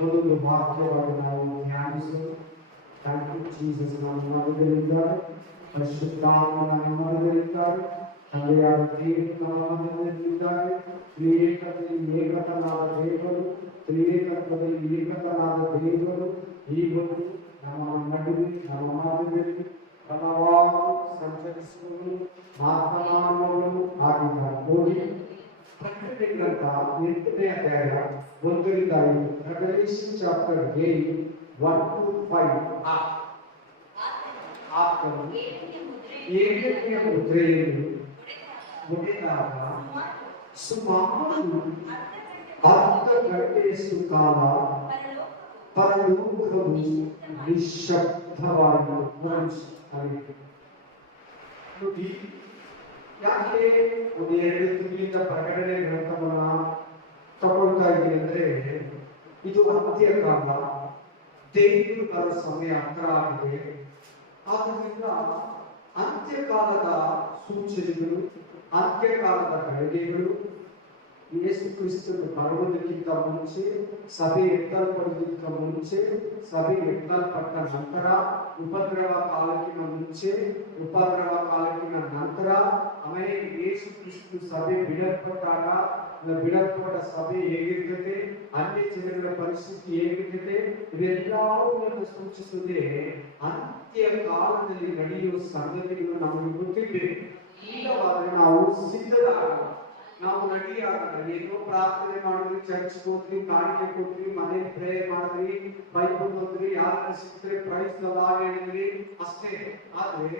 ಒಂದೊಂದು ವಾಕ್ಯವನ್ನು ನಾವು ಧ್ಯಾನಿಸಲು ಥ್ಯಾಂಕ್ ಯು ಜೀಸಸ್ ನಮ್ಮ ಮಧ್ಯದಲ್ಲಿದ್ದಾರೆ, ಪರಿಶುದ್ಧಾತ್ಮ ನಮ್ಮ ಮಧ್ಯದಲ್ಲಿದ್ದಾರೆ, ತಂದೆಯಾದ ದೇವರು ನಮ್ಮ ಮಧ್ಯದಲ್ಲಿದ್ದಾರೆ. ತ್ರಿಯೇಕತೆಯಲ್ಲಿ ಏಕತನಾದ ದೇವರು, ತ್ರಿಯೇಕತ್ವದಲ್ಲಿ ಏಕತನಾದ ದೇವರು ಈಗೊಂದು ನಮ್ಮ ನಡುವೆ ನಮ್ಮ ಮಧ್ಯದಲ್ಲಿ ಬಲವಾಗಿ ಸಂಚರಿಸುವುದು ಮಾತನಾಡುವವರು ಆಗಿದ್ದಾರೆ. ನೋಡಿ, ಪ್ರಕಟಣೆ ಗ್ರಂಥ 8ನೇ ಅಧ್ಯಾಯ 1ರಿಂದ 5, ರೆವಲ್ಯೂಷನ್ ಚಾಪ್ಟರ್ 8 1 to 5. ಆತನು ಏಳನೆಯ ಮುದ್ರೆಯನ್ನು ಮುಟ್ಟಿದಾಗ ಸುಮಾರು ಅರ್ಧ ಗಂಟೆಯಷ್ಟು ಕಾಲ ಪರಲೋಕವು ನಿಶ್ಶಬ್ದವಾಗಿ ನೋಡಿ. ಯಾಕೆ ಒಂದು 2 ತಿಂಗಳಿಂದ ಪ್ರಕಟಣೆ ಗ್ರಂಥವನ್ನ ತಗೊಳ್ತಾ ಇದ್ದೀನಿ ಅಂದ್ರೆ, ಇದು ಅಂತ್ಯಕಾಲ, ದೇವರು ಬರೋ ಸಮಯ ಹತ್ರ ಆಗಿದೆ. ಆದ್ದರಿಂದ ಅಂತ್ಯಕಾಲದ ಸೂಚನೆಗಳು, ಅಂತ್ಯಕಾಲದ ಗಳಿಗೆಗಳು, ಯೇಸು ಕ್ರಿಸ್ತನು ಬರುವುದಕ್ಕಿಂತ ಮುಂಚೆ, ಸಭೆ ಎತ್ತಲ್ಪಡುವುದಕ್ಕಿಂತ ಮುಂಚೆ, ಸಭೆ ಎತ್ತಲ್ಪಟ್ಟ ನಂತರ, ಉಪದ್ರವ ಕಾಲಕ್ಕಿನ ಮುಂಚೆ, ಉಪದ್ರವ ಕಾಲಕ್ಕಿನ ನಂತರ, ಆಮೇಲೆ ಯೇಸು ಕ್ರಿಸ್ತು ಸಭೆ ಬಿಡಲ್ಪಟ್ಟಾಗ, ಬಿಡಲ್ಪಟ್ಟ ಸಭೆ ಹೇಗಿರ್ತದೆ, ಅನ್ಯ ಜನಗಳ ಪರಿಸ್ಥಿತಿ ಹೇಗಿರ್ತದೆ, ಇವೆಲ್ಲವನ್ನು ಸೂಚಿಸುವುದೇ ಅಂತ್ಯ ಕಾಲದಲ್ಲಿ ನಡೆಯುವ ಸಂಗತಿಗಳು ನಮಗೆ ಗೊತ್ತಿರಬೇಕು. ಇಲ್ಲವಾದರೆ ನಾವು ಸಿದ್ಧರಾಗ, ನಾವು ನಡಿಯಾಗಲ್ಲ. ಏನೋ ಪ್ರಾರ್ಥನೆ ಮಾಡಿದ್ರಿ, ಚರ್ಚ್ ಹೋದ್ರಿ, ಕಾಣಿಕೆ ಕೊಟ್ರಿ, ಮನೇಲಿ ಪ್ರೇಯರ್ ಮಾಡಿದ್ರಿ, ಬೈಬಲ್ ಓದ್ರಿ, ಯಾರು ಸಿಕ್ಕಿದ್ರೆ ಪ್ರೈಸ್ ಹೇಳಿದ್ರಿ ಅಷ್ಟೇ. ಆದ್ರೆ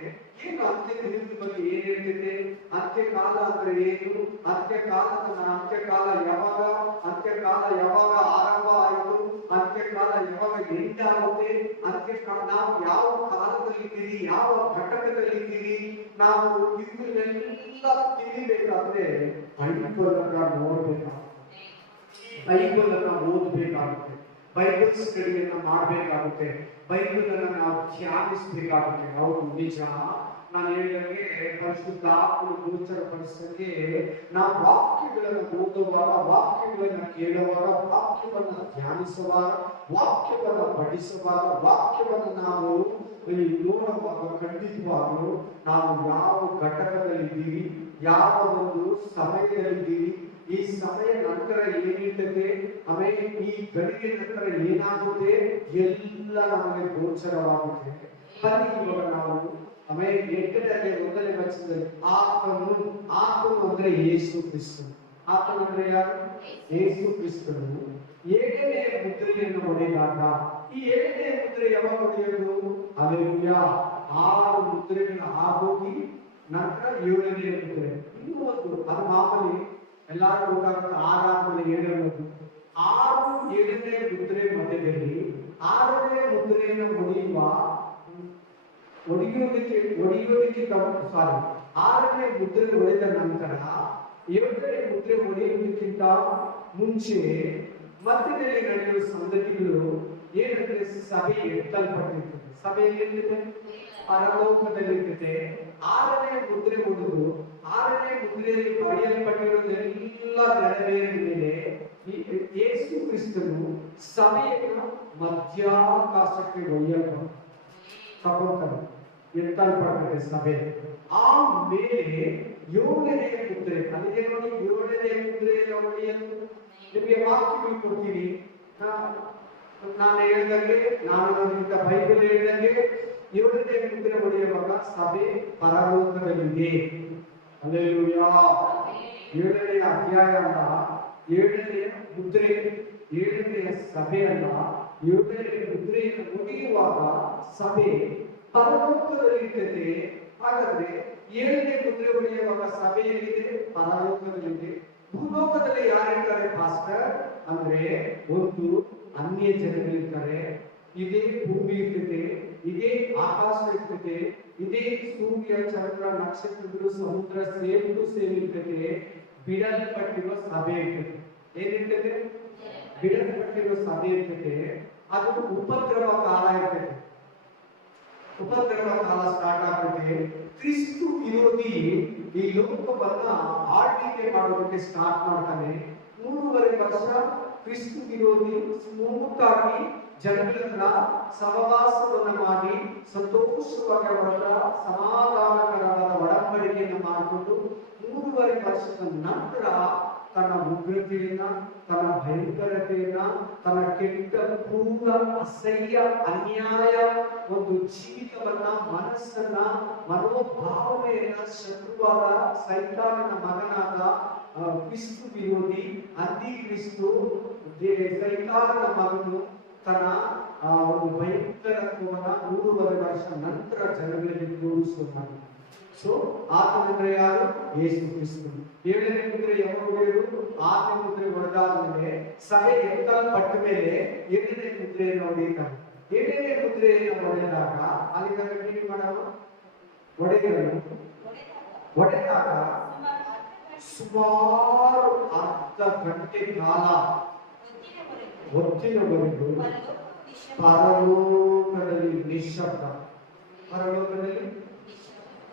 ಏನು ಅಂತ್ಯ ದಿನದ ಬಗ್ಗೆ ಏನ್ ಹೇಳ್ತಿದೆ? ಅಂತ್ಯಕಾಲ ಅಂದ್ರೆ ಏನು? ಅಂತ್ಯಕಾಲ ಯಾವಾಗ? ಅಂತ್ಯಕಾಲ ಯಾವಾಗ ಆರಂಭ ಆಯಿತು? ಅಂತ್ಯಕಾಲ ಯಾವಾಗ ಎಂಡ್ ಆಗುತ್ತೆ? ಅಂತ್ಯಕಾಲ ನಾವು ಯಾವ ಕಾಲದಲ್ಲಿದ್ದೀರಿ, ಯಾವ ಘಟಕದಲ್ಲಿದ್ದೀರಿ, ನಾವು ಇದನ್ನೆಲ್ಲ ತಿಳಿಬೇಕಾದ್ರೆ ಬೈಬಲನ್ನ ನೋಡ್ಬೇಕಾಗುತ್ತೆ, ಬೈಬಲನ್ನ ಓದಬೇಕಾಗುತ್ತೆ, ಬೈಬಲ್ ಸ್ಟಡಿಯನ್ನ ಮಾಡಬೇಕಾಗುತ್ತೆ, ಬೈಬಲನ್ನ ನಾವು ಧ್ಯಾನಿಸಬೇಕಾಗುತ್ತೆ. ಹೌದು, ನಿಜ. ನಾನು ಹೇಳಿದಂಗೆ ಪರಿಶುದ್ಧಾತ್ಮನು ಗೋಚರಪಡಿಸಿದಂಗೆ ನಾವು ವಾಕ್ಯಗಳನ್ನು ಓದುವಾಗ, ವಾಕ್ಯಗಳನ್ನು ಕೇಳುವಾಗ, ವಾಕ್ಯವನ್ನು ಧ್ಯಾನಿಸುವಾಗ, ವಾಕ್ಯವನ್ನು ಪಠಿಸುವಾಗ, ವಾಕ್ಯವನ್ನು ನಾವು ನೋಡುವಾಗ ಖಂಡಿತವಾಗಲೂ ನಾವು ಯಾವ ಘಟಕದಲ್ಲಿದ್ದೀವಿ, ಯಾವ ಒಂದು ಸಮಯದಲ್ಲಿದ್ದೀವಿ, ಈ ಸಮಯ ನಂತರ ಏನಿರ್ತದೆ, ಆಮೇಲೆ ಈ ಗಳಿಗೆ ನಂತರ ಏನಾಗುತ್ತೆ, ಎಲ್ಲ ನಮಗೆ ಗೋಚರವಾಗುತ್ತೆ. ಬನ್ನಿ ಇವಾಗ ನಾವು ಆಮೇಲೆ 8ನೇ 1ನೇ ವಚನದಲ್ಲಿ ಆತನು ಅಂದ್ರೆ ಯೇಸು ಕ್ರಿಸ್ತನು. ಆತನು ಅಂದ್ರೆ ಯಾರು? ಯೇಸು ಕ್ರಿಸ್ತನು 7ನೇ ಮುದ್ರೆಯನ್ನು ಹೊಡೆದಾಗ, ಈ 7ನೇ ಮುದ್ರೆ ಯಾವಾಗ ಹೊಡೆಯೋದು? ಹಲ್ಲೆಲೂಯಾ. 6 ಮುದ್ರೆಗಳು ಆಗೋಗಿ ನಂತರ 7ನೇ ಮುದ್ರೆ. ಇನ್ನೂ ಒಂದು ಅದು ಮಾಮೂಲಿ ಎಲ್ಲಾರು ಗೊತ್ತಾಗುತ್ತೆ, 6 ಆದ್ಮೇಲೆ 7 ಅನ್ನೋದು. 6 7ನೇ ಮುದ್ರೆ ಮಧ್ಯದಲ್ಲಿ 6ನೇ ಮುದ್ರೆಯನ್ನು ಹೊಡೆಯೋದಕ್ಕಿಂತ ಸಾರಿ 6ನೇ ಮುದ್ರೆ ಹೊಡೆದ ನಂತರ 7ನೇ ಮುದ್ರೆ ಹೊಡೆಯುವುದಕ್ಕಿಂತ ಮುಂಚೆ ಮಧ್ಯದಲ್ಲಿ ನಡೆಯುವ ಸಂಗತಿಗಳು ಏನಂದ್ರೆ, ಸಭೆ ಎತ್ತಲ್ಪಟ್ಟಿರ್ತದೆ. ಸಭೆಯಲ್ಲಿರ್ತದೆ, ಪರಲೋಕದಲ್ಲಿರ್ತದೆ. 6ನೇ ಮುದ್ರೆ ಹೊಡೆದು 6ನೇ ಮುದ್ರೆಯಲ್ಲಿ ಬರೆಯಲ್ಪಟ್ಟಿರುವುದೆಲ್ಲ ನೆರವೇರಿದ ಮೇಲೆ ಯೇಸು ಕ್ರಿಸ್ತನು ಸಭೆಯನ್ನು ಮಧ್ಯಾಕಾಶಕ್ಕೆ ತಗೊಳ್ತಾನೆ, ಎತ್ತಲ್ಪಡ್ತದೆ ಸಭೆ. ಆಮೇಲೆ 7ನೇ ಮುದ್ರೆ, ಅಲ್ಲಿಗೆ ನೋಡಿ 7ನೇ ಮುದ್ರೆಯನ್ನು ಹೊಡೆಯಲು ನಿಮಗೆ ವಾಕ್ಯಗಳು ಕೊಡ್ತೀನಿ. ನಾನು ಹೇಳಿದಂಗೆ, ನಾನು ಬೈಬಲ್ ಹೇಳಿದಂಗೆ 7ನೇ ಮುದ್ರೆ ಹೊಡೆಯುವಾಗ ಸಭೆ ಪರಲೋಕದಲ್ಲಿದೆ. ಹಲ್ಲೆಲೂಯಾ. 7ನೇ ಅಧ್ಯಾಯ ಅಲ್ಲ, 7ನೇ ಮುದ್ರೆ, 7ನೇ ಸಭೆ ಅಲ್ಲ, 7ನೇ ಮುದ್ರೆಯನ್ನು ಹೊಡೆಯುವಾಗ ಸಭೆ ಪರಲೋಕದಲ್ಲಿರ್ತದೆ. ಹಾಗಾದ್ರೆ 7ನೇ ಮುದ್ರೆ ಹೊಡೆಯುವಾಗ ಸಭೆ ಎಲ್ಲಿದೆ? ಪರಲೋಕದಲ್ಲಿದೆ. ಭೂಲೋಕದಲ್ಲಿ ಯಾರಿರ್ತಾರೆ ಪಾಸ್ಟರ್ ಅಂದ್ರೆ, ಒಂದು ಅನ್ಯ ಜನಗಳಿರ್ತಾರೆ, ಇದೇ ಭೂಮಿ ಇರ್ತದೆ, ಇದೇ ಆಕಾಶ ಇರ್ತದೆ, ಇದೇ ಸೂರ್ಯ ಚಂದ್ರ ನಕ್ಷತ್ರಗಳು ಸಮುದ್ರ ಸೇರಿರ್ತದೆ. ಬಿಡಲ್ಪಟ್ಟಿರುವ ಸಭೆ ಇರ್ತದೆ. ಏನಿರ್ತದೆ? ಬಿಡಲ್ಪಟ್ಟಿರುವ ಸಭೆ ಇರ್ತದೆ. ಅದು ಉಪದ್ರವ ಕಾಲ ಇರ್ತದೆ. ಉಪದ್ರವ ಕಾಲ ಸ್ಟಾರ್ಟ್ ಆಗ್ತದೆ. ಕ್ರಿಸ್ತು ವಿರೋಧಿ ಈ ಲೋಕವನ್ನ ಆಳ್ವಿಕೆ ಮಾಡೋದಕ್ಕೆ ಸ್ಟಾರ್ಟ್ ಮಾಡ್ತಾನೆ. 3.5 ವರ್ಷ ಕ್ರಿಸ್ತು ವಿರೋಧಿ ಸ್ಮೂತ್ ಆಗಿ ಜನಗಳ ಹತ್ರ ಸಹವಾಸವನ್ನು ಮಾಡಿ ಸಂತೋಷವಾಗಿ ಅವರ ಸಮಾಧಾನಕರವಾದ ಒಡಂಬಡಿಕೆಯನ್ನು ಮಾಡಿಕೊಂಡು 3.5 ವರ್ಷದ ನಂತರ ತನ್ನ ಉಗ್ರತೆಯನ್ನ, ತನ್ನ ಭಯಂಕರತೆಯನ್ನ, ತನ್ನ ಕೆಟ್ಟ ಕ್ರೂರ ಅಸಹ್ಯ ಅನ್ಯಾಯ ಒಂದು ಜೀವಿತವನ್ನ, ಮನಸ್ಸನ್ನ, ಮನೋಭಾವನೆಯನ್ನ ಶತ್ರುವಾದ ಸೈತಾನನ ಮಗನಾದ ಕ್ರಿಸ್ತು ವಿರೋಧಿ ಅಂತಿ ಕ್ರಿಸ್ತು ಸೈತಾನನ ಮಗನು ತನ್ನ ಒಂದು ಭಯಂಕರತ್ವವನ್ನ 3.5 ವರ್ಷ ನಂತರ ಜನಗಳಿಗೆ ತೋರಿಸುವ. ಸೊ ಆತನಂದ್ರೆ ಯಾರು? ಯೇಸು ಕ್ರಿಸ್ತು. 7ನೇ ಮುದ್ರೆ ಯಾವಾಗ ಹೊಡೆಯೋದು? 6ನೇ ಮುದ್ರೆ ಹೊಡೆದಾದ್ಮೇಲೆ ಸಭೆ ಎತ್ತಲ್ಪಟ್ಟ ಮೇಲೆ 7ನೇ ಮುದ್ರೆಯನ್ನು ಹೊಡೆಯುತ್ತಾರೆ. 7ನೇ ಮುದ್ರೆಯನ್ನು ಹೊಡೆದಾಗ ಅಲ್ಲಿಂದ ಕಂಟಿನ್ಯೂ ಮಾಡೋದು. ಹೊಡೆದಾಗ ಸುಮಾರು ಅರ್ಧ ಗಂಟೆ ಕಾಲ ಹೊತ್ತಿನವರೆಗೂ ಪರಲೋಕದಲ್ಲಿ ನಿಶ್ಶಬ್ದ. ಪರಲೋಕದಲ್ಲಿ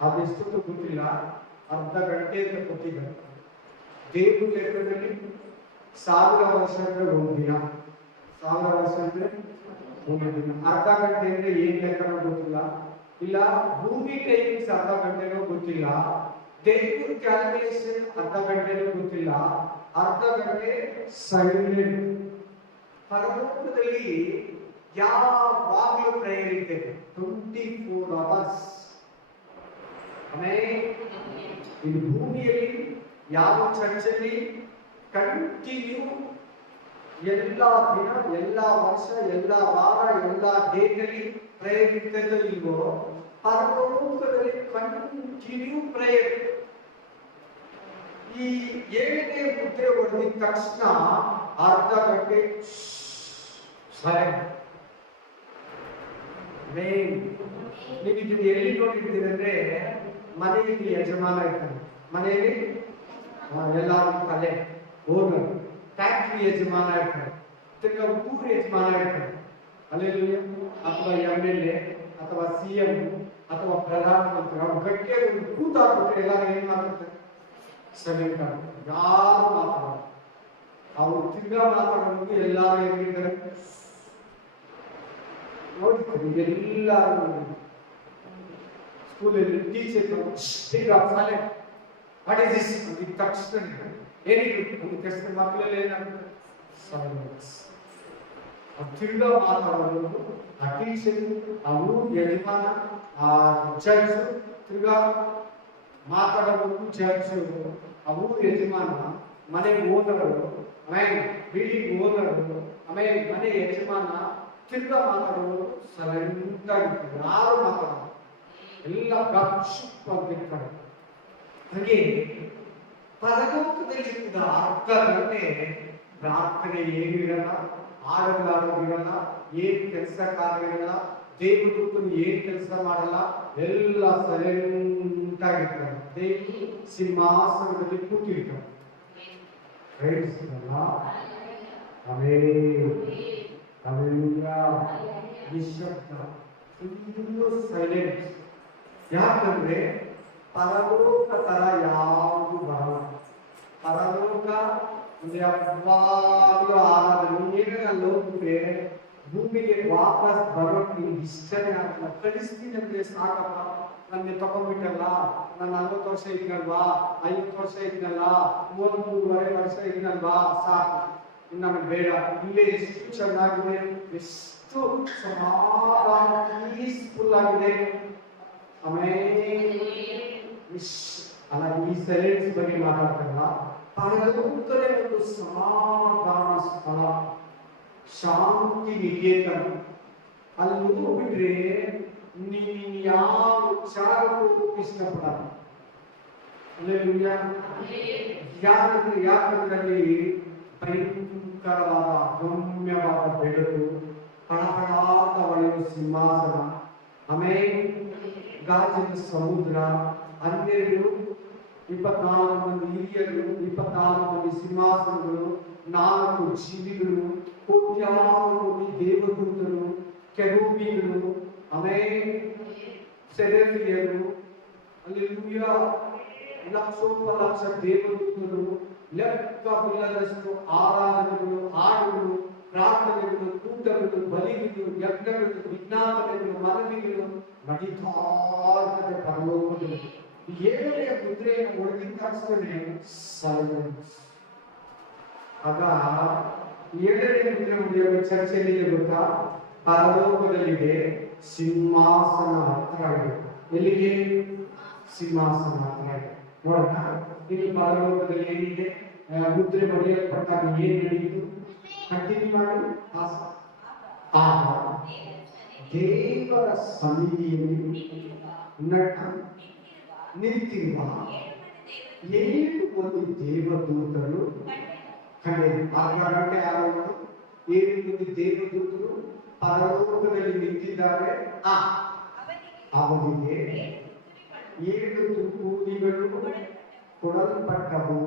ಅದೆಷ್ಟು ಗೊತ್ತಿಲ್ಲ, ಅರ್ಧ ಗಂಟೆ ಅಂತ ಗೊತ್ತಿಲ್ಲ. ದೇವ್ರ ಲೆಕ್ಕದಲ್ಲಿ 1000 ವರ್ಷ ಅಂದ್ರೆ 1 ದಿನ, 1000 ವರ್ಷ ಅಂದ್ರೆ 1 ದಿನ. ಅರ್ಧ ಗಂಟೆ ಅಂದ್ರೆ ಏನ್ ಲೆಕ್ಕನೋ ಗೊತ್ತಿಲ್ಲ, ಇಲ್ಲ ಭೂಮಿ ಟೈಮಿಂಗ್ಸ್ ಅರ್ಧ ಗಂಟೆನೋ ಗೊತ್ತಿಲ್ಲ, ದೇವ್ರ ಕ್ಯಾಲ್ಕುಲೇಷನ್ ಅರ್ಧ ಗಂಟೆನೋ ಗೊತ್ತಿಲ್ಲ. ಅರ್ಧ ಗಂಟೆ ಸೈಲೆಂಟ್. ಪರಲೋಕದಲ್ಲಿ ಯಾವಾಗಲೂ ಪ್ರೇಯರ್ ಇರ್ತೇವೆ 24 hours. ಇದು ಭೂಮಿಯಲ್ಲಿ ಯಾವ ಚರ್ಚಲ್ಲಿ ಕಂಟಿನ್ಯೂ ಎಲ್ಲ ದಿನ, ಎಲ್ಲ ವರ್ಷ, ಎಲ್ಲ ವಾರ, ಎಲ್ಲ ಡೇಟಲ್ಲಿ ಪ್ರೇಯರ್ ಇರ್ತದೋ ಇಲ್ವೋ, ಪರಲೋಕದಲ್ಲಿ ಕಂಟಿನ್ಯೂ ಪ್ರೇಯರ್. ಈ 7ನೇ ಮುದ್ರೆ ಹೊಡೆದ ತಕ್ಷಣ ಅರ್ಧ ಗಂಟೆ ನೀವು ಇದನ್ನು ಎಲ್ಲಿ ನೋಡಿರ್ತೀರಿ ಅಂದ್ರೆ, ಮನೆಯಲ್ಲಿ ಯಜಮಾನ ಇರ್ತಾನೆ, ಮನೆಯಲ್ಲಿ ಎಲ್ಲಾರು ತಲೆ ಓನರ್, ಫ್ಯಾಕ್ಟ್ರಿ ಯಜಮಾನ ಇರ್ತಾನೆ, ತಿರ್ಗಾ ಊರು ಯಜಮಾನ ಇರ್ತಾನೆ, ಅಲ್ಲೆಲ್ಲ ಅಥವಾ MLA ಅಥವಾ CM ಅಥವಾ ಪ್ರಧಾನಮಂತ್ರಿ. ಅವ್ರು ಗಟ್ಟಿಯಾಗಿ ಒಂದು ಕೂತಾಕ್ಬಿಟ್ರೆ ಎಲ್ಲರೂ ಏನ್ ಮಾಡ್ತಾರೆ? ಸೈಲೆಂಟ್ ಆಗ್ತಾರೆ, ಯಾರು ಮಾತಾಡೋದು. ಅವ್ರು ತಿರ್ಗಾ ಮಾತಾಡೋದು ಎಲ್ಲಾರು ಹೇಗಿದ್ದಾರೆ ನೋಡ್ತಾರೆ. ಎಲ್ಲಾರು ಸ್ಕೂಲಲ್ಲಿ ಟೀಚರ್ ವಾಟ್ ಇಸ್ ದಿಸ್ ಅಂದಿದ ತಕ್ಷಣ ಏನಿದ್ರು ಒಂದು ತಕ್ಷಣ ಮಕ್ಕಳೆಲ್ಲ ಏನಾಗುತ್ತೆ? ಸೈಲೆನ್ಸ್. ತಿರ್ಗಾ ಮಾತಾಡೋದು ಆ ಟೀಚರ್, ಅವರು ಯಜಮಾನ, ಆ ಜಡ್ಜ್, ತಿರ್ಗಾ ಮಾತಾಡೋದು ಜಡ್ಜ್, ಅವರು ಯಜಮಾನ, ಮನೆ ಓನರು, ಆಮೇಲೆ ಬಿಲ್ಡಿಂಗ್ ಓನರು, ಆಮೇಲೆ ಮನೆ ಯಜಮಾನ, ತಿರ್ಗಾ ಮಾತಾಡೋದು ಸೈಲೆಂಟ್ ಆಗಿರ್ತಾರೆ, ಯಾರು ಮಾತಾಡೋದು, ಎಲ್ಲ ಗಪ್ಚುಪ್ ಆಗಿರ್ತಾರೆ. ಹಾಗೆ ಪರಲೋಕದಲ್ಲಿ ಕೂಡ ಅರ್ಧ ಗಂಟೆ ಪ್ರಾರ್ಥನೆ ಏನಿರಲ್ಲ, ಆಡಲಾಡೋದಿರಲ್ಲ, ಏನ್ ಕೆಲಸ ಕಾರ್ಯ ಇರಲ್ಲ, ದೇವದೂತನು ಏನ್ ಕೆಲಸ ಮಾಡಲ್ಲ, ಎಲ್ಲ ಸೈಲೆಂಟ್ ಆಗಿರ್ತಾರೆ. ದೇವರು ಸಿಂಹಾಸನದಲ್ಲಿ ಕೂತಿರ್ತಾರೆ. ನಿಶ್ಶಬ್ದ, ಫುಲ್ಲು ಸೈಲೆಂಟ್. ಯಾಕಂದ್ರೆ ಪರಲೋಕ ತರ ಯಾವುದು ಬರಲ್ಲ. ಪರಲೋಕ ಒಂದು ಯಾವಾಗಲೂ ಆರಾಧನೆ. ಏನಾಗಲ್ಲ ಹೋಗ್ಬಿಟ್ರೆ ಭೂಮಿಗೆ ವಾಪಸ್ ಬರೋಕೆ ನಿಮ್ಗೆ ಇಷ್ಟನೇ ಆಗಲ್ಲ. ಕಳಿಸ್ತೀನಿ ಅಂದ್ರೆ ಸಾಕಪ್ಪ, ನನ್ನ ತಗೊಂಡ್ಬಿಟ್ಟಲ್ಲ, ನಾನು 40 ವರ್ಷ ಇದ್ನಲ್ವಾ, 50 ವರ್ಷ ಇದ್ನಲ್ಲ, 33.5 ವರ್ಷ ಇದ್ನಲ್ವಾ, ಸಾಕು, ನಮಗೆ ಬೇಡ. ಇಲ್ಲೇ ಎಷ್ಟು ಚೆನ್ನಾಗಿದೆ, ಎಷ್ಟು ಸಮಾಧಾನ, ಪೀಸ್ಫುಲ್ ಆಗಿದೆ. ಅಲ್ಲ, ಈ ಸೈಲೆನ್ಸ್ ಬಗ್ಗೆ ಮಾತಾಡ್ತಾರಲ್ಲ, ಪರಲೋಕದಲ್ಲಿ ಒಂದು ಸಮಾಧಾನ ಸ್ಥಳ, ಶಾಂತಿ ನಿಕೇತನ. ಅಲ್ಲಿ ಹೋಗ್ಬಿಟ್ರೆ ನೀನು ಯಾವ ಜಾಗಕ್ಕೂ ಇಷ್ಟಪಡಲ್ಲ. ಯಾಕಂದ್ರೆ ಅಲ್ಲಿ ಭಯಂಕರವಾದ ಗಮ್ಯವಾದ ಬೆಳಕು, ಪಳಪಳಾದ ಹೊಳೆಯುವ ಸಿಂಹಾಸನ, ಆಮೇಲೆ ಗಾಜಿನ ಸಮುದ್ರ, 12 24 ಮಂದಿ ಹಿರಿಯರು, 24 ಮಂದಿ ಸಿಂಹಾಸನಗಳು, 4 ಜೀವಿಗಳು, ಕೋಟ್ಯಾನು ದೇವದೂತರು, ಕೆರೂಬಿಗಳು, ಆಮೇಲೆ ಸೆರೆಫಿಯರು, ಅಲ್ಲೆಲೂಯಾ, ಲಕ್ಷೋಪಲಕ್ಷ ದೇವದೂತರು, ಲೆಕ್ಕವಿಲ್ಲದಷ್ಟು ಆರಾಧನೆಗಳು, ಹಾಡುಗಳು, ಪ್ರಾರ್ಥನೆಗಳು, ಕೂಟಗಳು, ಬಲಿಗಳು, ಯಜ್ಞಗಳು, ವಿಜ್ಞಾಪನೆಗಳು, ಮನವಿಗಳು ನಡೀತಾ ಇರ್ತದೆ ಪರಲೋಕದಲ್ಲಿ. ಏಳನೆಯ ಮುದ್ರೆಯನ್ನು ಒಳಗಿನ ತಕ್ಷಣ ಸೈಲೆನ್ಸ್. ಆಗ ಏಳನೇ ಮುದ್ರೆ ಹೊಡೆಯುವ ಚರ್ಚೆಯಲ್ಲಿ ಗೊತ್ತಾ, ಪರಲೋಕದಲ್ಲಿದೆ ಸಿಂಹಾಸನ ಹತ್ರ ಇದೆ. ಎಲ್ಲಿಗೆ? ಸಿಂಹಾಸನ ಹತ್ರ ಇದೆ. ನೋಡೋಣ ಇಲ್ಲಿ ಪರಲೋಕದಲ್ಲಿ ಏನಿದೆ, ಮುದ್ರೆ ಹೊಡೆಯಲ್ಪಟ್ಟಾಗ ಏನ್ ನಡೆಯಿತು? ಕಂಟಿನ್ಯೂ ಮಾಡಿ. ಆಗ ದೇವರ ಸನ್ನಿಧಿಯಲ್ಲಿ ನಿಂತಿರುವ 7 ಮಂದಿ ದೇವದೂತರು ಕಂಡಿದೆ. ಅರ್ಧ ಗಂಟೆ ಆಗೋದು 7 ಮಂದಿ ದೇವದೂತರು ಪರಲೋಕದಲ್ಲಿ ನಿಂತಿದ್ದಾರೆ. ಅವರಿಗೆ 7 ತುತ್ತೂರಿಗಳು ಕೊಡಲ್ಪಟ್ಟವು.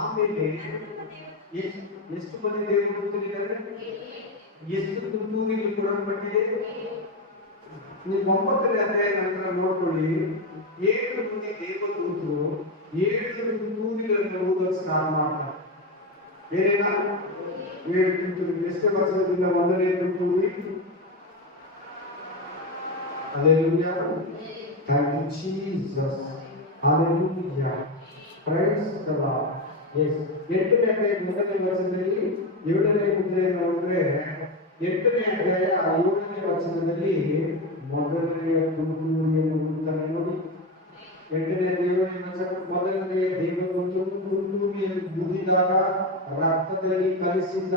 ಆಮೇಲೆ ಎಷ್ಟು ಮಂದಿ ದೇವದೂತರಿದ್ದಾರೆ? ಎಷ್ಟು ತುತ್ತೂರಿಗಳು ಕೊಡಲ್ಪಟ್ಟಿದೆ? ನೀವು 9ನೇ ಅಧ್ಯಾಯ ನಂತರ ನೋಡ್ಕೊಳ್ಳಿ. 7 ಮಂದಿ ದೇವದೂತರು 7 ತುತ್ತೂರಿಗಳನ್ನು ಊದಲು ಸ್ಟಾರ್ಟ್ ಮಾಡ್ತಾರೆ. ಏನೇನ 7 ತುತ್ತೂರಿ? ಎಷ್ಟು ವರ್ಷದಿಂದ 1ನೇ ತುತ್ತೂರಿ? Hallelujah. Thank you, Jesus. Hallelujah. Praise the Lord. Yes. 8ನೇ ಅಧ್ಯಾಯ 1ನೇ ವಚನದಲ್ಲಿ 7ನೇ ಮುದ್ರೆಯನ್ನು ನೋಡಿದ್ರೆ 8ನೇ ಅಧ್ಯಾಯ 7ನೇ ವಚನದಲ್ಲಿ ಮೊದಲನೆಯ ತುತ್ತೂರಿಯನ್ನು ಊದುತ್ತಾರೆ ನೋಡಿ. 8ನೇ ಮೊದಲನೆಯ ತುತ್ತೂರಿಯನ್ನು ಊದಿದಾಗ ರಕ್ತದಲ್ಲಿ ಕಲಿಸಿದ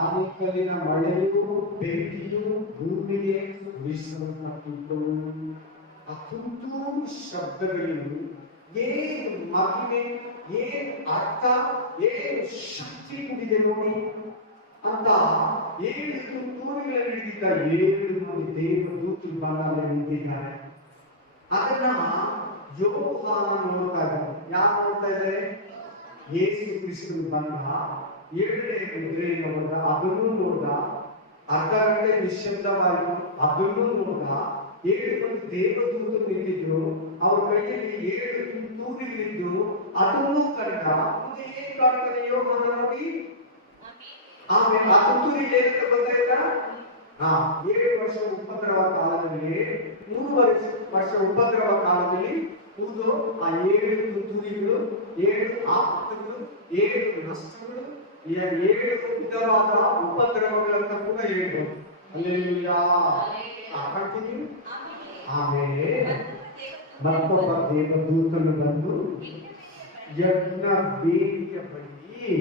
ಆನೆಕಲ್ಲಿನ ಮಳೆಯು ಬೆಂಕಿಯು ಭೂಮಿಗೆ ವಿಸರ್ಜಿಸಲ್ಪಟ್ಟಿತು. ಆ ತುತ್ತೂರು ಶಬ್ದಗಳಿಗೆ ಏನು ಮಹಿಮೆ, ಏನು ಅರ್ಥ, ಏನು ಶಕ್ತಿ ಕೂಡಿದೆ ನೋಡಿ ಅಂತ 7 ತುತ್ತೂರಿಗಳನ್ನು ಹಿಡಿದಿದ್ದ 7 ಮಂದಿ ದೇವದೂತರು ಬಂದಾಗ ನಿಂತಿದ್ದಾರೆ. ಅದನ್ನ ಯೋಹಾನ ನೋಡ್ತಾ ಇದ್ದಾರೆ. ಯಾರು ನೋಡ್ತಾ ಇದ್ದಾರೆ? ಯೇಸು ಕ್ರಿಸ್ತನು ಬಂದ 7ನೇ ಮುದ್ರೆಯನ್ನು ನೋಡಿದ, ಅದನ್ನು ನೋಡಿದ. ಅರ್ಧ ಗಂಟೆ ನಿಶ್ಶಬ್ದವಾಯಿತು, ಅದನ್ನು ನೋಡಿದ. 7 ಮಂದಿ ದೇವದೂತರು ನಿಂತಿದ್ರು, ಅವ್ರ ಕೈಯಲ್ಲಿ 7 ತುತ್ತೂರಿಗಳಿದ್ದು, ಅದನ್ನು ಕಂಡ. ಮುಂದೆ ಏನ್ ಕಾಣ್ತಾನೆ ಯೋಹಾನ ನೋಡಿ? ಆಮೇಲೆ ಆ ತುತ್ತೂರಿ ಏನಂತ ಗೊತ್ತಾಯ್ತಾ? 7 ವರ್ಷ ಉಪದ್ರವ ಕಾಲದಲ್ಲಿ, 3 ವರ್ಷ ಉಪದ್ರವ ಕಾಲದಲ್ಲಿ ಊದು ಆ 7 ತುತ್ತೂರಿಗಳು, 7 ಆಪತ್ತುಗಳು, 7 ನಷ್ಟಗಳು, 7 ವಿಧವಾದ ಉಪದ್ರವಗಳಂತ ಕೂಡ ಹೇಳ್ಬೋದು. ಹಲ್ಲೆಲೂಯಾ. ಕಂಟಿನ್ಯೂ. ಆಮೇಲೆ ಮತ್ತೊಬ್ಬ ದೇವದೂತನು ಬಂದು ಯಜ್ಞ ವೇದಿಯ ಬಳಿ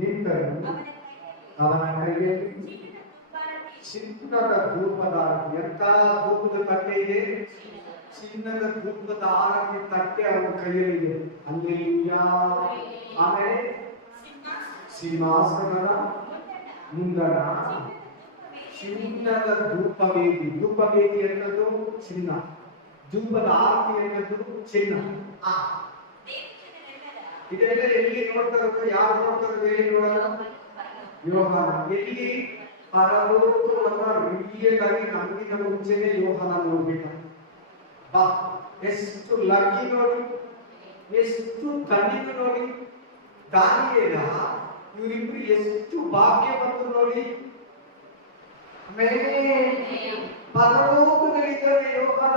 ನಿಂತನು. ಅವನ ಕೈಯಲ್ಲಿ ಚಿನ್ನದ ಧೂಪದ ಆರತಿ. ಎಂತ ಧೂಪದ ತಟ್ಟೆ ಇದೆ? ಚಿನ್ನದ ಧೂಪದ ಆರತಿ ತಟ್ಟೆ ಅವನ ಕೈಯಲ್ಲಿದೆ. ಹಲ್ಲೆಲೂಯಾ. ಆಮೇಲೆ ಸಿಂಹಾಸನದ ಮುಂದಣ ಚಿನ್ನದ ಧೂಪವೇದಿ. ಧೂಪವೇದಿ ಅನ್ನೋದು ಚಿನ್ನ, ಧೂಪದ ಆರತಿ ಅನ್ನೋದು ಚಿನ್ನ. ಇದೆಲ್ಲ ಎಲ್ಲಿ ನೋಡ್ತಾ ಇರೋದು? ಯಾರು ನೋಡ್ತಾ ಇರೋದು ಹೇಳಿ ನೋಡೋಣ. ಯೋಹಾನ. ಎಲ್ಲಿ? ಪರಲೋಕವನ್ನ ರಿಯಲ್ ಆಗಿ ನಮಗಿನ ಮುಂಚೆನೆ ಯೋಹಾನ ನೋಡ್ಬೇಕು. ಬಾ, ಎಷ್ಟು ಲಕ್ಕಿ ನೋಡಿ, ಎಷ್ಟು ಧನಿಕ ನೋಡಿ. ದಾನಿಯೇಲ ಇವರಿಬ್ರು ಎಷ್ಟು ಭಾಗ್ಯವಂತರು ನೋಡಿ. ಪರಲೋಕದಲ್ಲಿದ್ದಾರೆ ಯೋಹಾನ.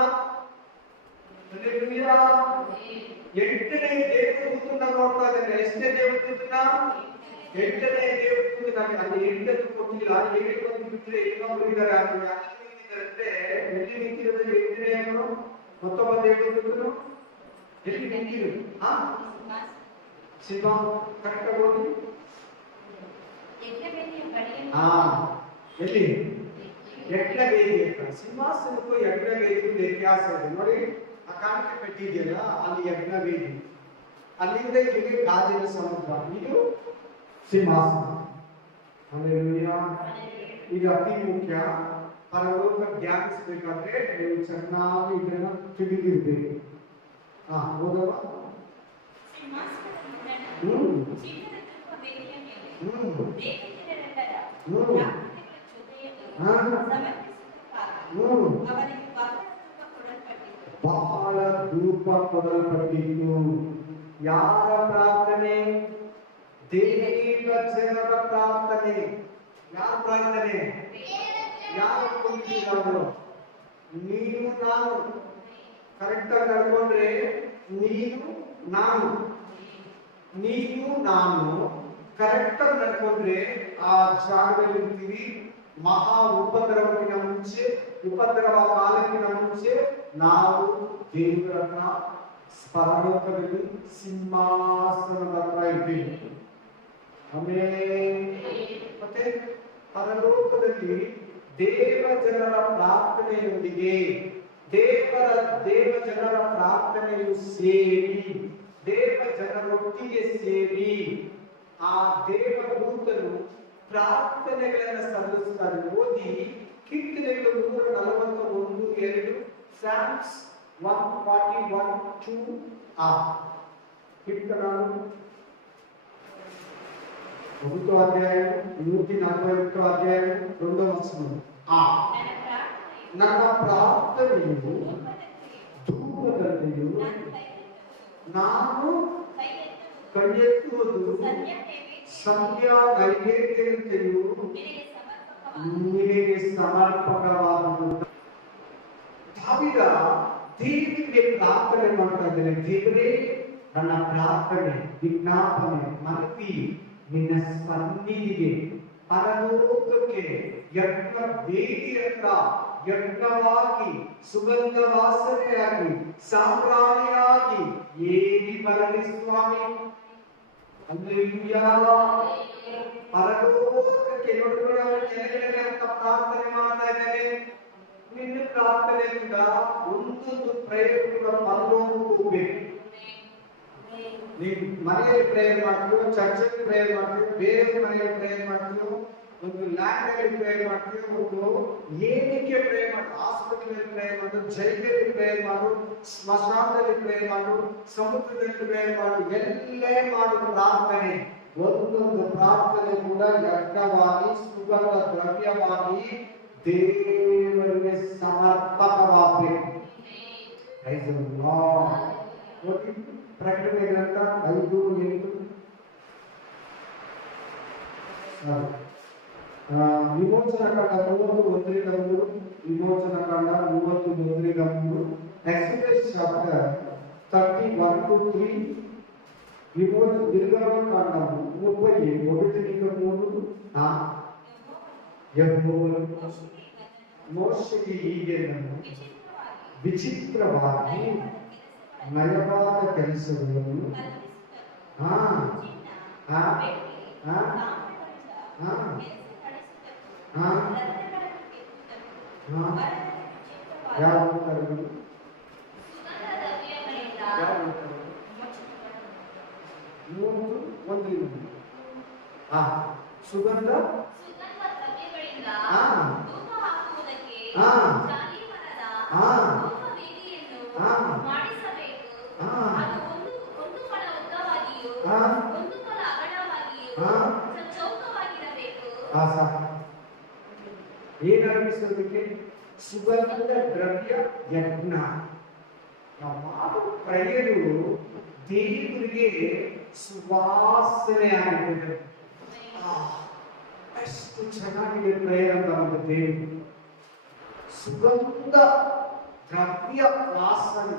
ಹಲ್ಲೆಲೂಯಾ. 8ನೇ ದೇವದೂತನ ನೋಡ್ತಾ ಇದ್ದಾರೆ. ಎಷ್ಟನೇ ದೇವದೂತನ? 8ನೇ ದೇವದೂತನ. ಅಲ್ಲಿ 8 ಕೊಟ್ಟಿಲ್ಲ, 7 ಮಂದಿ ಬಿಟ್ಟರೆ ಇನ್ನೊಬ್ರು ಇದ್ದಾರೆ. ಅದು ಯಾಕೆ ನಿಂತಿದ್ದಾರೆ ಅಂದ್ರೆ, ಎಲ್ಲಿ ನಿಂತಿರೋದು 8ನೇ ಅವರು? ಮತ್ತೊಬ್ಬ ದೇವದೂತನು ಎಲ್ಲಿ ನಿಂತಿರೋದು? ಸಿಂಹ ಕರೆಕ್ಟ್ ಹೋಗಿ ಎಲ್ಲಿ? ಯಜ್ಞವೇದಿ ಹತ್ರ. ಸಿಂಹಾಸನಕ್ಕೂ ಯಜ್ಞವೇದಿಗೂ ವ್ಯತ್ಯಾಸ ಇದೆ ನೋಡಿ. ಆ ಕಾಣಿಕೆ ಪೆಟ್ಟಿ ಇದೆಯಲ್ಲ, ಅಲ್ಲಿ ಯಜ್ಞವೇದಿ. ಅಲ್ಲಿಂದ ಇಲ್ಲಿಗೆ ಗಾಜಿನ ಸಮುದ್ರ, ಇದು ಸಿಂಹಾಸನ. ಹಲ್ಲೆಲೂಯಾ. ಇದು ಅತಿ ಮುಖ್ಯ. ಪರಲೋಕ ಧ್ಯಾನಿಸಬೇಕಾದ್ರೆ ನೀವು ಚೆನ್ನಾಗಿ ಇದನ್ನ ತಿಳಿದಿರ್ಬೇಕು. ಹೌದಲ್ವಾ? ಬಹಳ ಧೂಪ ಕೊಡಲ್ಪಟ್ಟಿತ್ತು. ಯಾರ ಪ್ರಾರ್ಥನೆ? ದೇವ ಜನರ ಪ್ರಾರ್ಥನೆ. ಯಾರ ಪ್ರಾರ್ಥನೆ? ಯಾರು ಕೊಂದಿದ್ದಾರೆ? ನೀನು ನಾನು ಕರೆಕ್ಟ್ ಆಗಿ ನಡ್ಕೊಂಡ್ರೆ ನೀನು ನಾನು, ನೀನು ನಾನು ಕರೆಕ್ಟ್ ಆಗಿ ನಡ್ಕೊಂಡ್ರೆ ಆ ಜಾಗದಲ್ಲಿ ಇರ್ತೀವಿ. ಮಹಾ ಉಪದ್ರವಕ್ಕಿನ ಮುಂಚೆ, ಉಪದ್ರವ ಕಾಲಕ್ಕಿನ ಮುಂಚೆ ನಾವು ದೇವರನ್ನ ಪರಲೋಕದಲ್ಲಿ ಸಿಂಹಾಸನದ ಹತ್ರ ಇದ್ದೀವಿ. ಆಮೇಲೆ ಮತ್ತೆ ಪರಲೋಕದಲ್ಲಿ ದೇವ ಜನರ ಪ್ರಾರ್ಥನೆಯೊಂದಿಗೆ ದೇವ ಜನರ ಪ್ರಾರ್ಥನೆಯು ಸೇರಿ, ದೇವ ಜನರೊಟ್ಟಿಗೆ ಸೇರಿ ಆ ದೇವದೂತನು ಪ್ರಾರ್ಥನೆಗಳನ್ನು ಸಲ್ಲಿಸುತ್ತಾರೆ. ಓದಿ ಕೀರ್ತನೆಗಳು 141, 2 Psalms 141:2 ಕೀರ್ತನ 1 ಅಧ್ಯಾಯ 141 ಅಧ್ಯಾಯ 2వ ವಚನ. ನನ್ನ ಪ್ರಾರ್ಥನೆಯು ಧೂಪದಂತೆಯೂ ನಾನು ಕೈಯೆತ್ತುವುದು ಸಂಧ್ಯಾ ನೈವೇದ್ಯಂತೆಯೂ ನಿನಗೆ ಸಮರ್ಪಕವಾದುದು. ದಾವೀದ ದೇವರಿಗೆ ಪ್ರಾರ್ಥನೆ ಮಾಡ್ತಾ ಇದ್ದಾನೆ. ದೇವರೇ, ನನ್ನ ಪ್ರಾರ್ಥನೆ, ವಿಜ್ಞಾಪನೆ, ಮನವಿ ನಿನ್ನ ಸನ್ನಿಧಿಗೆ, ಪರಲೋಕಕ್ಕೆ, ಯಜ್ಞ ವೇದಿ ಹತ್ರ ಯಜ್ಞವಾಗಿ, ಸುಗಂಧ ವಾಸನೆಯಾಗಿ, ಸಾಂಬ್ರಾಣಿಯಾಗಿ ಏರಿ ಬರಲಿ ಸ್ವಾಮಿ. ಹಲ್ಲೆಲೂಯಾ. ಪರಲೋಕಕ್ಕೆ ನೋಡಿದ್ರೆ ಕೆಳಗಡೆ ಅಂತ ಪ್ರಾರ್ಥನೆ ಮಾಡ್ತಾ ಇದ್ದಾರೆ. ನಿನ್ನ ಪ್ರಾರ್ಥನೆಯಿಂದ ಒಂದೊಂದು ಪ್ರೇಯರ್ ಕೂಡ ಪರಲೋಕಕ್ಕೆ ಹೋಗ್ಬೇಕು. ನೀವು ಮನೆಯಲ್ಲಿ ಪ್ರೇಯರ್ ಮಾಡ್ತೀವೋ, ಚರ್ಚಲ್ಲಿ ಪ್ರೇಯರ್ ಮಾಡ್ತೀವೋ, ಬೇರೆ ಮನೆಯಲ್ಲಿ ಪ್ರೇಯರ್ ಮಾಡ್ತೀವೋ, ಒಂದು ಲ್ಯಾಂಡ್ ಅಲ್ಲಿ ಪ್ರೇಯರ್ ಮಾಡ್ತೀವೋ, ಒಂದು ಏನಕ್ಕೆ ಪ್ರೇಯರ್ ಮಾಡಿ, ಹಾಸ್ಪಿಟಲ್ ಪ್ರೇಯರ್ ಮಾಡು, ಜೈಲಲ್ಲಿ ಪ್ರೇಯರ್ ಮಾಡು, ಸ್ಮಶಾನದಲ್ಲಿ ಪ್ರೇಯರ್ ಮಾಡು, ಸಮುದ್ರದಲ್ಲಿ ಪ್ರೇಯರ್ ಮಾಡು, ಎಲ್ಲೇ ಮಾಡು ಪ್ರಾರ್ಥನೆ. ಒಂದೊಂದು ಪ್ರಾರ್ಥನೆ ಕೂಡ ಯಜ್ಞವಾಗಿ, ಸುಗಂಧ ದ್ರವ್ಯವಾಗಿ ದೇವರಿಗೆ ಸಮರ್ಪಕವಾಗಬೇಕು. ಪ್ರಕಟಣೆ ಗ್ರಂಥ 5:8. ವಿಮೋಚನ ಕಾಂಡ 31:3, ವಿಮೋಚನ ಕಾಂಡ 31:3, ಎಕ್ಸೋಡಸ್ ಚಾಪ್ಟರ್ 31:3, నిర్గమన కాండము 31:3. యెహోవా మోషేకి ఈగెను ವಿಚಿತ್ರವಾಗಿ ನಯವಾದ ಕೆಲಸಗಳನ್ನು ಸುಗಂಧ ಏನಾಗಿಸೋದಕ್ಕೆ ಸುಗಂಧ ದ್ರವ್ಯ ಯಜ್ಞ. ನಾವು ಪ್ರೇಯರು ದೇವರಿಗೆ ಸುವಾಸನೆ ಆಗಿದೆ. ಎಷ್ಟು ಚೆನ್ನಾಗಿದೆ ಪ್ರೇಯರ್ ಅಂತ ನಮಗೆ ದೇವರು ಸುಗಂಧ ದ್ರವ್ಯ ವಾಸನೆ.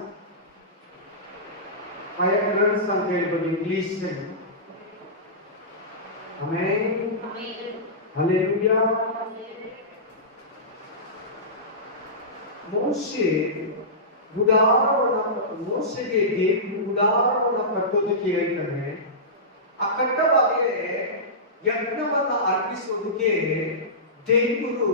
ಫ್ರೇಗ್ರೆನ್ಸ್ ಅಂತ ಹೇಳ್ಬೋದು ಇಂಗ್ಲಿಷ್. Amen, hallelujah. ಮೋಶೆಗೆ ದೇವರು ಗುಡಾರವನ್ನು ಕಟ್ಟೋದಕ್ಕೆ ಹೇಳ್ತಾನೆ. ಆ ಕಟ್ಟವಾಗಲೇ ಯಜ್ಞವನ್ನ ಅರ್ಪಿಸೋದಕ್ಕೆ ದೇವರು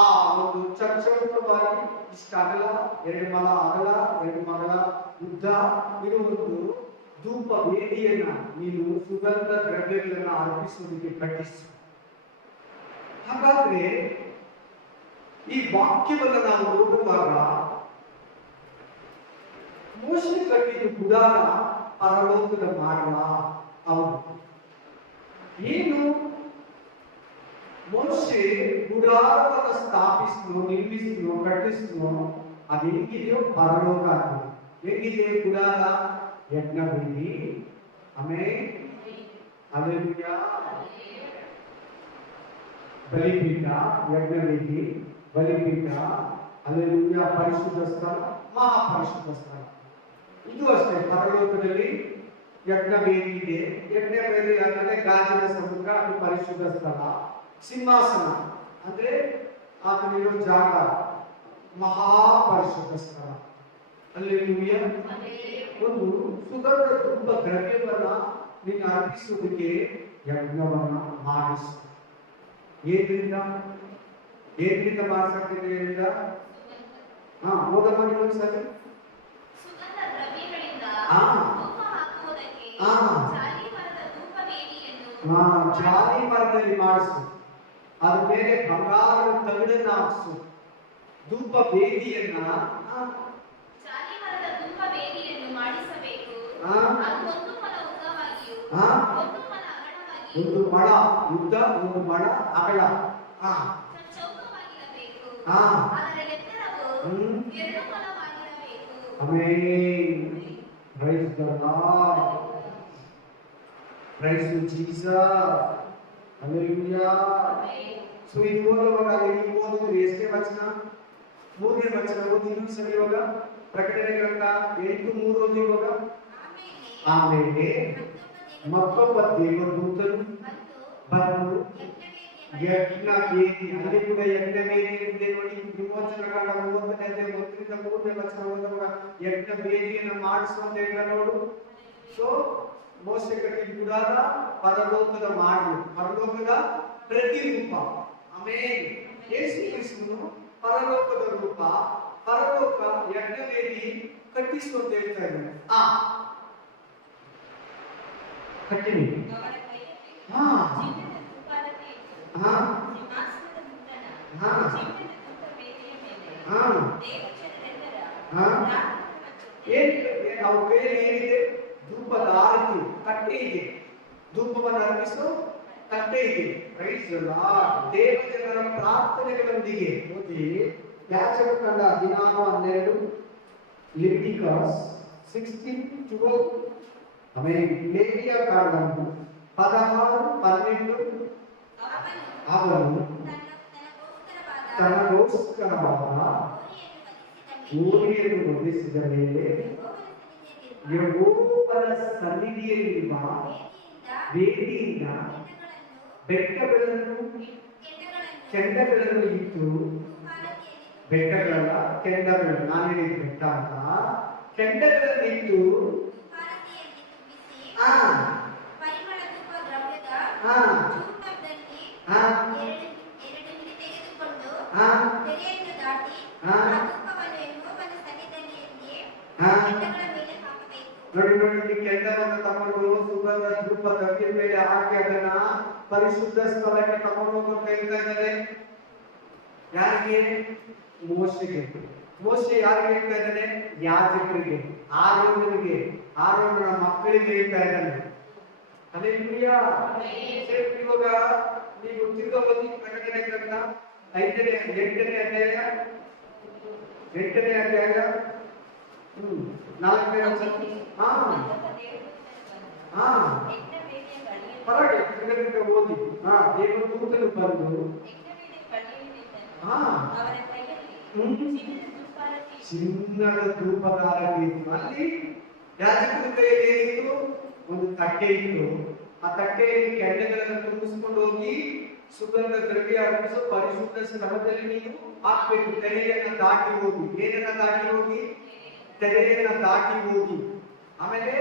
ಆ ಒಂದು ಚಚ್ಚೌಕವಾಗಿ ಇಷ್ಟ ಅಗಲ, 2 ಮೊಳ ಅಗಲ, 2 ಮೊಳ ಉದ್ದ ಇರುವ ಒಂದು ಧೂಪ ವೇದಿಯನ್ನ ನೀನು ಸುಗಂಧ ದ್ರವ್ಯಗಳನ್ನ ಅರ್ಪಿಸೋದಕ್ಕೆ ಕಟ್ಟಿಸು. ಹಾಗಾದ್ರೆ ಈ ವಾಕ್ಯವನ್ನು ನಾವು ನೋಡುವಾಗ ಮೋಶೆ ಕಟ್ಟಿದ ಗುಡಾರ ಪರಲೋಕದ ಮಾಡುವ ಅವನು ಏನು ಮೋಶೆ ಗುಡಾರವನ್ನು ಸ್ಥಾಪಿಸಿದ್ನೋ, ನಿರ್ಮಿಸಿದ್ನೋ, ಕಟ್ಟಿಸಿದ್ನೋ ಅದು ಹೆಂಗಿದೆಯೋ ಪರಲೋಕ. ಹೆಂಗಿದೆ ಗುಡಾರ? ಯಜ್ಞವೇದಿ. ಆಮೇಲೆ ಹಲ್ಲೆಲೂಯಾ. ಬಲಿಪೀಠ, ಯಜ್ಞವೇದಿ, ಬಲಿಪೀಠ, ಹಲ್ಲೆಲೂಯಾ. ಪರಿಶುದ್ಧ ಸ್ಥಳ, ಮಹಾಪರಿಶುದ್ಧ ಸ್ಥಳ. ಇದು ಅಷ್ಟೇ, ಪರಲೋಕದಲ್ಲಿ ಯಜ್ಞವೇದಿ ಇದೆ. ಯಜ್ಞವೇದಿ ಅಂದರೆ ಗಾಜಿನ ಸಮುದ್ರ, ಅದು ಪರಿಶುದ್ಧ ಸ್ಥಳ. ಸಿಂಹಾಸನ ಅಂದ್ರೆ ಆತನಿರೋ ಜಾಗ, ಮಹಾಪರಿಶುದ್ಧ ಸ್ಥಳ. ಹಲ್ಲೆಲೂಯಾ. ಒಂದು ಸುಗಂಧ ಧೂಪ ದ್ರವ್ಯವನ್ನ ನಿನ್ನ ಅರ್ಪಿಸುವುದಕ್ಕೆ ಯಜ್ಞವನ್ನ ಮಾಡಿಸು. ಏನ್ರಿಂದ ಮಾಡಿಸಕ್ತಿದೆ? ಓದ ಮಾಡಿ ಒಂದ್ಸರಿ. ಜಾಲಿ ಮರದಲ್ಲಿ ಮಾಡಿಸು, ಅದ್ರ ಮೇಲೆ ಬಂಗಾರದ ತಗಡನ್ನ ಹಾಕ್ಸು. ಧೂಪ ವೇದಿಯನ್ನ ಒಂದು ಮೊಳ ಉದ್ದ, ಒಂದು ಮೊಳ ಅಗಲ. Amen. Praise the Lord. Praise to Jesus. Hallelujah. So ಇದು ಓದುವಾಗ ನೀವು ಓದಿದ್ರೆ ಎಷ್ಟೇ ವಚನ? 3ನೇ ವಚನ ಓದಿ ಇನ್ನೊಂದ್ಸರಿ ಇವಾಗ. ಪ್ರಕಟಣೆ ಗ್ರಂಥ 8:3 ಓದಿ ಇವಾಗ. ಆಮೇಲೆ ಮತ್ತೊಬ್ಬ ದೇವದೂತನು ಬಂದು ಯಜ್ಞವೇದಿ, ಅಲ್ಲಿ ಕೂಡ ಯಜ್ಞವೇದಿ ಇದೆ ನೋಡಿ. ವಿಮೋಚನಕಾಂಡ 30ನೇ ಅಧ್ಯಾಯ 1ರಿಂದ 3ನೇ ವಚನ ಓದುವಾಗ ಯಜ್ಞವೇದಿಯನ್ನು ಮಾಡಿಸು ಅಂತ ಹೇಳಿದ ನೋಡು. ಸೊ ಮೋಶೆ ಕಟ್ಟಿದ ಗುಡಾರ ಪರಲೋಕದ ಮಾಡಲು, ಪರಲೋಕದ ಪ್ರತಿರೂಪ. ಆಮೇಲೆ ಯೇಸು ಕ್ರಿಸ್ತನು ಪರಲೋಕದ ರೂಪ, ಪರಲೋಕ ಯಜ್ಞವೇದಿ ಕಟ್ಟಿಸು ಅಂತ ಹೇಳ್ತಾ ಇದ್ದಾನೆ. ಕಟ್ಟಿನಿ. ಅವ್ರ ಕೈಯಲ್ಲಿ ಏನಿದೆ? ಧೂಪದ ಆರತಿ ತಟ್ಟೆ ಇದೆ. ಧೂಪವನ್ನು ಅರ್ಪಿಸೋ ತಟ್ಟೆ ಇದೆ. Praise the lord. ದೇವಜನರ ಪ್ರಾರ್ಥನೆಗಳೊಂದಿಗೆ ಓದಿ ಯಾಜಕಕಾಂಡ 16:12, ಲೆವಿಟಿಕಸ್ 16:12. ಆಮೇಲೆ ಲೇವಿಯ ಕಾಂಡವು 16:12. ಅವನು ತನಗೋಸ್ಕರವಾದ ಹೋರಿಯನ್ನು ವಧಿಸಿದ ಮೇಲೆ ಯೆಹೋವನ ಸನ್ನಿಧಿಯಲ್ಲಿರುವ ವೇದಿಯಿಂದ ಬೆಟ್ಟಗಳನ್ನು ಕೆಂಡಗಳನ್ನು ಇಟ್ಟು, ಬೆಟ್ಟಗಳಲ್ಲ ಕೆಂಡಗಳು, ನಾನು ಹೇಳಿದ ಬೆಟ್ಟ ಅಂತ, ಕೆಂಡಗಳನ್ನು ಇಟ್ಟು ನೋಡಿ ಇಲ್ಲಿ ಕೆಂಡವನ್ನು ತಗೊಂಡು ಸುಗಂಧ ಧೂಪ ದ್ರವ್ಯದ ಮೇಲೆ ಹಾಕಿ ಅದನ್ನ ಪರಿಶುದ್ಧ ಸ್ಥಳಕ್ಕೆ ತಗೊಂಡು ಹೋಗ್ತಾ ಇದ್ದಾರೆ. ಯಾರಿಗೆ? ಮೋಶೆಗೆ. ಮೋಶೆ ಯಾರಿಗೆ ಹೇಳ್ತಾ ಇದ್ದಾನೆ? ಯಾಜಕರಿಗೆ, ಆರೋನನಿಗೆ, ಆರೋನನ ಮಕ್ಕಳಿಗೆ ಹೇಳ್ತಾ ಇದ್ದಾನೆ. ಹಲ್ಲೆಲೂಯಾ. ಇವಾಗ ನೀವು ತಿರ್ಗ ಓದಿ ಪ್ರಕಟಣೆ ಗ್ರಂಥ 8ನೇ ಅಧ್ಯಾಯ 4ನೇ ವಚನ. ಪರವಾಗಿಲ್ಲ ಓದಿ. ದೇವದೂತನು ಬಂದು ಚಿನ್ನದ ಧೂಪದಾರತಿ ಇತ್ತು. ಅಲ್ಲಿ ಯಾಜಕರ ಕೈಯಲ್ಲಿ ಏನಿತ್ತು? ಒಂದು ತಟ್ಟೆ ಇತ್ತು. ಆ ತಟ್ಟೆಯಲ್ಲಿ ಕೆಂಡಗಳನ್ನು ತುಂಬಿಸಿಕೊಂಡು ಹೋಗಿ ಸುಗಂಧ ದ್ರವ್ಯ ಅರ್ಪಿಸೋ ಪರಿಶುದ್ಧ ಸ್ಥಳದಲ್ಲಿ ನೀವು ಹಾಕ್ಬೇಕು. ತೆರೆಯನ್ನ ದಾಟಿ ಹೋಗಿ. ಏನನ್ನ ದಾಟಿ ಹೋಗಿ? ತೆರೆಯನ್ನ ದಾಟಿ ಹೋಗಿ. ಆಮೇಲೆ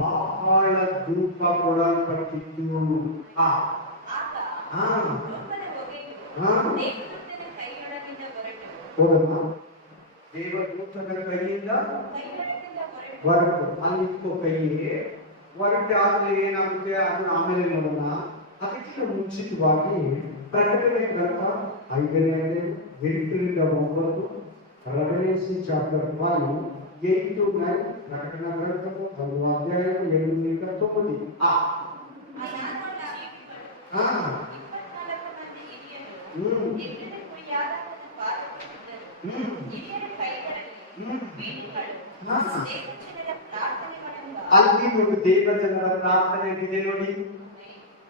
ಬಹಳ ಧೂಪ ಕೊಡಲ್ಪಟ್ಟಿತ್ತು. ದೇವದೂತನ ಕೈಯಿಂದ ಹೊರಟು ಅಲ್ಲಿ ಇಟ್ಕೋ ಕೈಗೆ ಹೊರಟೆ ಆದ್ಮೇಲೆ ಏನಾಗುತ್ತೆ ಅದನ್ನ ಆಮೇಲೆ ನೋಡೋಣ. ಅದಕ್ಕಿಂತ ಮುಂಚಿತವಾಗಿ ಪ್ರಕಟಣೆ ಗ್ರಂಥ 5ನೇ ಅಧ್ಯಾಯ 8ರಿಂದ 9, ರೆವಲೇಷನ್ ಚಾಪ್ಟರ್ 1 8 to 9, ಪ್ರಕಟಣಾ ಗ್ರಂಥವು 1 ಅಧ್ಯಾಯ 7ರಿಂದ 9. ಹಾ ಹ್ಮ್ ಅಲ್ಲಿ ನೋಡಿ ದೇವ ಜನರ ಪ್ರಾರ್ಥನೆ ಇದೆ ನೋಡಿ.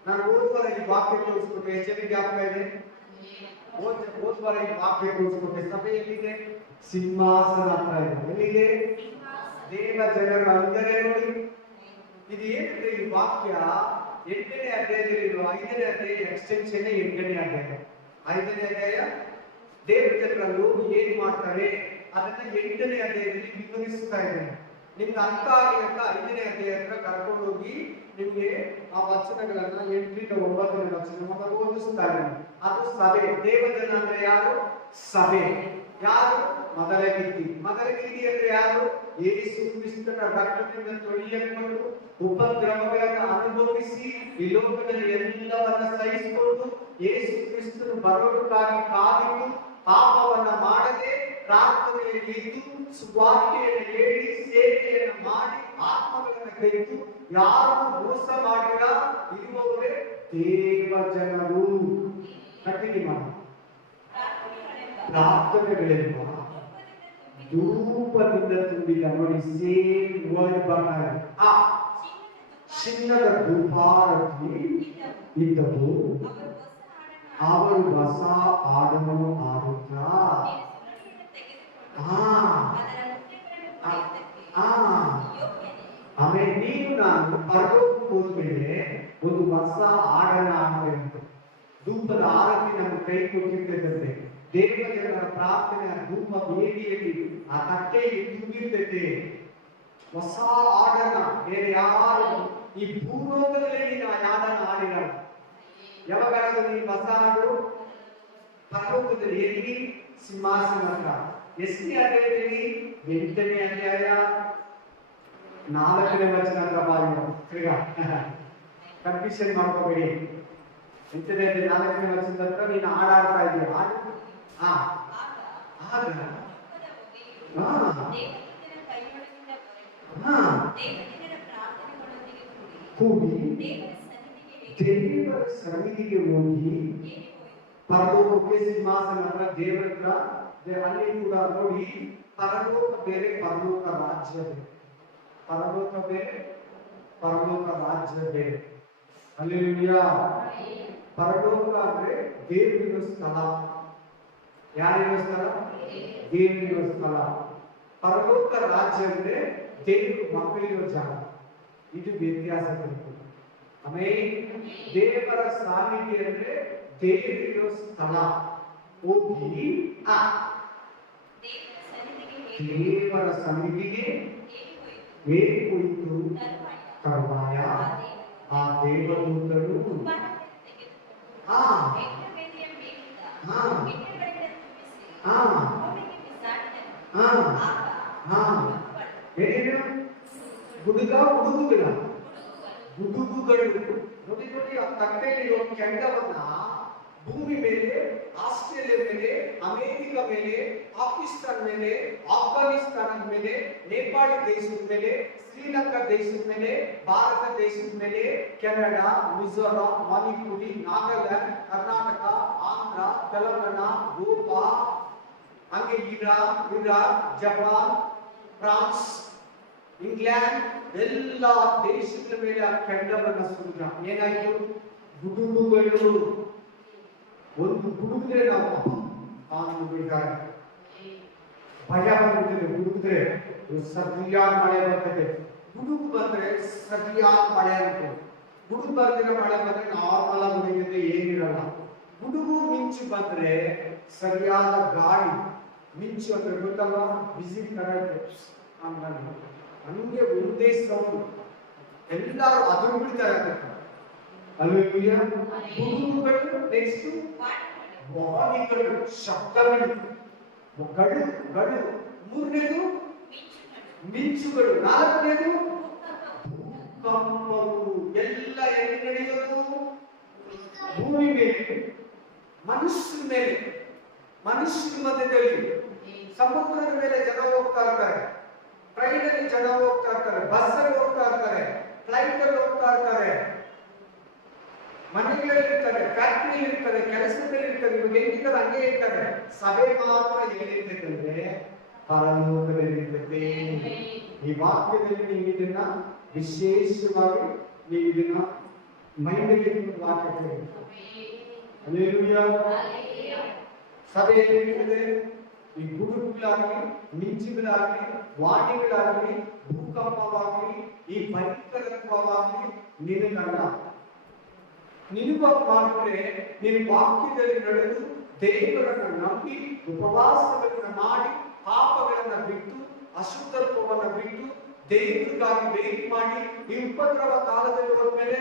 ನಾನು ಓದುವಾಗ ಈ ವಾಕ್ಯ ತೋರಿಸ್ಕೊಟ್ಟೆ, ಹೆಚ್ಚಿನ ಜ್ಞಾಪಕ ಇದೆ. ಓದುವಾಗ ಈ ವಾಕ್ಯ ತೋರಿಸ್ಕೊಟ್ಟೆ, ಸಭೆ ಎಲ್ಲಿದೆ? ಸಿಂಹಾಸನ ಹತ್ರ ಇದೆ. ಎಲ್ಲಿದೆ? ದೇವ ಜನರ ಅಂದರೆ ನೋಡಿ. ಇದು ಏನಿದೆ ಈ ವಾಕ್ಯ? 8ನೇ ಅಧ್ಯಾಯದಲ್ಲಿರುವ 5ನೇ ಅಧ್ಯಾಯ ಎಕ್ಸ್ಟೆನ್ಷನ್ 8ನೇ ಅಧ್ಯಾಯ. 5ನೇ ಅಧ್ಯಾಯ ದೇವ ಜನರು ಏನ್ ಮಾಡ್ತಾರೆ ಅದನ್ನ 8ನೇ ಅಧ್ಯಾಯದಲ್ಲಿ ವಿವರಿಸ್ತಾ ಇದ್ದೇನೆ. ನಿಮ್ಗೆ ಅರ್ಥ ಆಗಲಿಕ್ಕ 5ನೇ ಅಧ್ಯಾಯ ಹತ್ರ ಕರ್ಕೊಂಡು ಹೋಗಿ ನಿಮ್ಗೆ ಆ ವಚನಗಳನ್ನ 8ರಿಂದ 9ನೇ ವಚನ ಓದಿಸ್ತಾ ಇದ್ದೇನೆ. ಅದು ಸಭೆ. ದೇವಜನ ಅಂದ್ರೆ ಯಾರು? ಸಭೆ. ಯಾರು? ಮೊದಲ ಗೀತಿ. ಮೊದಲ ಗೀತಿ ಅಂದ್ರೆ ಯಾರು? ಯೇಸು ಕ್ರಿಸ್ತನ ರಕ್ತದಿಂದ ತೊಳೆಯಲ್ಪಟ್ಟು ಉಪದ್ರವಗಳನ್ನು ಅನುಭವಿಸಿ ಈ ಲೋಕದಲ್ಲಿ ಎಲ್ಲವನ್ನ ಸಹಿಸಿಕೊಂಡು ಯೇಸು ಕ್ರಿಸ್ತನು ಬರೋದಕ್ಕಾಗಿ ಕಾದಿದ್ದು ಪಾಪವನ್ನ ಮಾಡದೆ ಪ್ರಾರ್ಥನೆಯಲ್ಲಿ ಇದ್ದು ಸುವಾರ್ತೆಯನ್ನು ಹೇಳಿ ಸೇವೆಯನ್ನು ಮಾಡಿ ಆತ್ಮಗಳನ್ನು ಕೈತು ಯಾರು ಮೋಸ ಮಾಡಿದ ಇರುವವರೇ ದೇವ ಜನರು. ಕಂಟಿನ್ಯೂ ಮಾಡಿ. ಪ್ರಾರ್ಥನೆಗಳೆಂಬ ಧೂಪದಿಂದ ತುಂಬಿದ ನೋಡಿ, ಸೇಮ್ ವರ್ಡ್ ಬರ್ತಾರೆ. ಆ ಚಿನ್ನದ ಧೂಪಾರತಿ ಇದ್ದವು. ಅವರು ಹೊಸ ಹಾಡನ್ನು ಹಾಡುತ್ತಾ ಆಮೇಲೆ ನೀನು ನಾನು ಪರಲೋಕಕ್ಕೆ ಹೋದ್ಮೇಲೆ ಒಂದು ಹೊಸ ಹಾಡನ್ನ ಹಾಡಬೇಕು. ಧೂಪದ ಆರತಿ ನಮ್ಮ ಕೈ ಕೊಟ್ಟಿರ್ತೈತೆ. ದೇವ ಜನರ ಪ್ರಾರ್ಥನೆ ಆ ಧೂಪ ವೇದಿಯಲ್ಲಿ ಆ ತಟ್ಟೆಯಲ್ಲಿ ತುಂಬಿರ್ತೈತೆ. ಹೊಸ ಹಾಡನ್ನ ಬೇರೆ ಯಾರು ಈ ಭೂಲೋಕದಲ್ಲಿ ನೀನು ಆ ಯಾರನ್ನ ಹಾಡಿರಲ್ಲ. ಯಾವಾಗ ನೀನು ಹೊಸ ಹಾಡು? ಪರಲೋಕದಲ್ಲಿ. ಎಲ್ಲಿ? ಸಿಂಹಾಸನ ಹತ್ರ. ಎಷ್ಟನೇ ಅಧ್ಯಾಯದಲ್ಲಿ? 8ನೇ ಅಧ್ಯಾಯ 4ನೇ ವಚನ ಹತ್ರ ಬಾರಿ. ಕನ್ಫ್ಯೂಷನ್ ಮಾಡ್ಕೋಬೇಡಿ. 8ನೇ ಅಧ್ಯಾಯ 4ನೇ ವಚನದ ಹತ್ರ ನೀನು ಹಾಡಾಡ್ತಾ ಇದೀಯ. ಕೂಡಿ ದೇವರ ಸನ್ನಿಧಿಗೆ ಹೋಗಿ ಪರಲೋಕಕ್ಕೆ ಸಿಂಹಾಸನ ಹತ್ರ ದೇವರ ಹತ್ರ ಅಲ್ಲಿ ಕೂಡ ನೋಡಿ, ಪರಲೋಕ ಬೇರೆ ಪರಲೋಕ ರಾಜ್ಯ ಬೇರೆ. ಪರಲೋಕ ಬೇರೆ ಪರಲೋಕ ರಾಜ್ಯ ಬೇರೆ. ಹಲ್ಲೆಲೂಯಾ. ಪರಲೋಕ ಅಂದ್ರೆ ದೇವರಿರೋ ಸ್ಥಳ. ಯಾರಿರೋ ಸ್ಥಳ? ದೇವರಿರೋ ಸ್ಥಳ. ಪರಲೋಕ ರಾಜ್ಯ ಅಂದ್ರೆ ದೇವರು ಮಕ್ಕಳಿರೋ ಜಾಗ. ಇದು ವ್ಯತ್ಯಾಸ ತಿಳ್ಕೊಳ್ಳಿ. ಆಮೇಲೆ ದೇವರ ಸಾನ್ನಿಧ್ಯ ಅಂದ್ರೆ ದೇವರಿರೋ ಸ್ಥಳ. ಹೋಗಿ ದೇವರ ಸನ್ನಿಧಿಗೆ ಹೇಗೆ ಹೋಯಿತು? ತರುವಾಯ ಆ ದೇವದೂತರು ಗುಡುಗ ಹುಡುಗುಗಳ ಗುಡುಗುಗಳು ನೋಡಿ ನೋಡಿ ಆ ತಟ್ಟೆಯಲ್ಲಿ ಕೆಂಡವನ್ನ ಭೂಮಿ ಮೇಲೆ, ಆಸ್ಟ್ರೇಲಿಯಾ ಮೇಲೆ, ಅಮೆರಿಕ ಮೇಲೆ, ಪಾಕಿಸ್ತಾನ ಮೇಲೆ, ಆಫ್ಘಾನಿಸ್ತಾನದ ಮೇಲೆ, ನೇಪಾಳ ದೇಶದ ಮೇಲೆ, ಶ್ರೀಲಂಕಾ ದೇಶದ ಮೇಲೆ, ಭಾರತ ದೇಶದ ಮೇಲೆ, ಕೆನಡಾ, ಮಿಜೋರಾಂ, ಮಣಿಪುರಿ, ನಾಗಾಲ್ಯಾಂಡ್, ಕರ್ನಾಟಕ, ಆಂಧ್ರ, ತೆಲಂಗಾಣ, ಗೋವಾ, ಹಂಗೆ ಇರಾಕ್, ಜಪಾನ್, ಫ್ರಾನ್ಸ್, ಇಂಗ್ಲೆಂಡ್ ಎಲ್ಲ ದೇಶದ ಮೇಲೆ ಆ ಕೆಂಡವನ್ನ ಸುರಿದ. ಏನಾಯ್ತು? ಗುಡುಗುಗಳು. ಒಂದು ಗುಡುಗಿದ್ರೆ ನಾವು ಬಿಡ್ತಾರೆ, ಭಯ ಬಂದ್ಬಿಟ್ಟಿದೆ. ಗುಡುಗಿದ್ರೆ ಸರಿಯಾದ ಮಳೆ ಬರ್ತದೆ. ಗುಡುಗು ಬಂದ್ರೆ ಸರಿಯಾದ ಮಳೆ ಆಗುತ್ತೆ. ಗುಡುಗು ಬರ್ದಿರೋ ಮಳೆ ಬಂದ್ರೆ ನಾರ್ಮಲ್ ಆಗಿ ಹೊಡಿತಿದ್ರೆ ಏನಿರಲ್ಲ. ಗುಡುಗು ಮಿಂಚು ಬಂದ್ರೆ ಸರಿಯಾದ ಗಾಳಿ. ಮಿಂಚು ಅಂದ್ರೆ ಗೊತ್ತಲ್ವಾ? ಬಿಸಿ ಕರೆಂಟ್. ಹಂಗೆ ಒಂದೇ ಸೌಂಡ್ ಎಲ್ಲರೂ ಅದ್ರ ಬಿಡ್ತಾರೆ. ಅದಕ್ಕೆ ಹಲ್ಲೆಲೂಯಾ. ಗುಡುಗುಗಳು, ನೆಕ್ಸ್ಟ್ ವಾಣಿಗಳು, ಶಬ್ದಗಳು, ಗಡು, ಮೂರನೇದು ಮಿಂಚುಗಳು, ನಾಲ್ಕನೇದು ಭೂಕಂಪಗಳು. ಎಲ್ಲ ಎಲ್ಲಿ ನಡೆಯೋದು? ಭೂಮಿ ಮೇಲೆ, ಮನುಷ್ಯರ ಮೇಲೆ, ಮನುಷ್ಯರ ಮಧ್ಯದಲ್ಲಿ. ಸಮುದ್ರದ ಮೇಲೆ ಜನ ಹೋಗ್ತಾ ಇರ್ತಾರೆ, ಟ್ರೈನ್ ಅಲ್ಲಿ ಜನ ಹೋಗ್ತಾ ಇರ್ತಾರೆ, ಬಸ್ ಅಲ್ಲಿ ಹೋಗ್ತಾ ಇರ್ತಾರೆ, ಫ್ಲೈಟ್ ಅಲ್ಲಿ ಹೋಗ್ತಾ ಇರ್ತಾರೆ. ಮನೆಗಳಲ್ಲಿರ್ತಾರೆ, ಫ್ಯಾಕ್ಟ್ರಿ ಇರ್ತಾರೆ, ಕೆಲಸದಲ್ಲಿ ಇರ್ತಾರೆ, ಇವಾಗ ಹೆಂಗಿದ್ದಾರೆ ಹಂಗೆ ಇರ್ತಾರೆ. ಸಭೆ ಮಾತ್ರ ಎಲ್ಲಿರ್ತೈತಂದ್ರೆ ಪರಲೋಕದಲ್ಲಿ ಇರ್ತೈತೆ. ಈ ವಾಕ್ಯದಲ್ಲಿ ನೀವು ಇದನ್ನ ವಿಶೇಷವಾಗಿ ನೀವು ಇದನ್ನ ಮೈಂಡ್ಗೆ ವಾಕ್ಯ ಸಭೆಯಲ್ಲಿ ಇರ್ತದೆ. ಈ ಗುಡುಗುಗಳಾಗಲಿ, ಮಿಂಚುಗಳಾಗಲಿ, ವಾಣಿಗಳಾಗಲಿ, ಭೂಕಂಪವಾಗಲಿ, ಈ ಭಯಂಕರತ್ವವಾಗಲಿ ನಿನಗಲ್ಲ. ನಿನಗಾಗಿ ಮಾಡಿದ್ರೆ ನೀನು ವಾಕ್ಯದಲ್ಲಿ ನಡೆದು ದೇವರನ್ನು ನಂಬಿ ಉಪವಾಸಗಳನ್ನು ಮಾಡಿ ಪಾಪಗಳನ್ನ ಬಿಟ್ಟು ಅಶುದ್ಧತ್ವವನ್ನ ಬಿಟ್ಟು ದೇವರಿಗಾಗಿ ವೇಟ್ ಮಾಡಿ ಈ ಉಪದ್ರವ ಕಾಲದಲ್ಲಿ ಹೋದ್ಮೇಲೆ,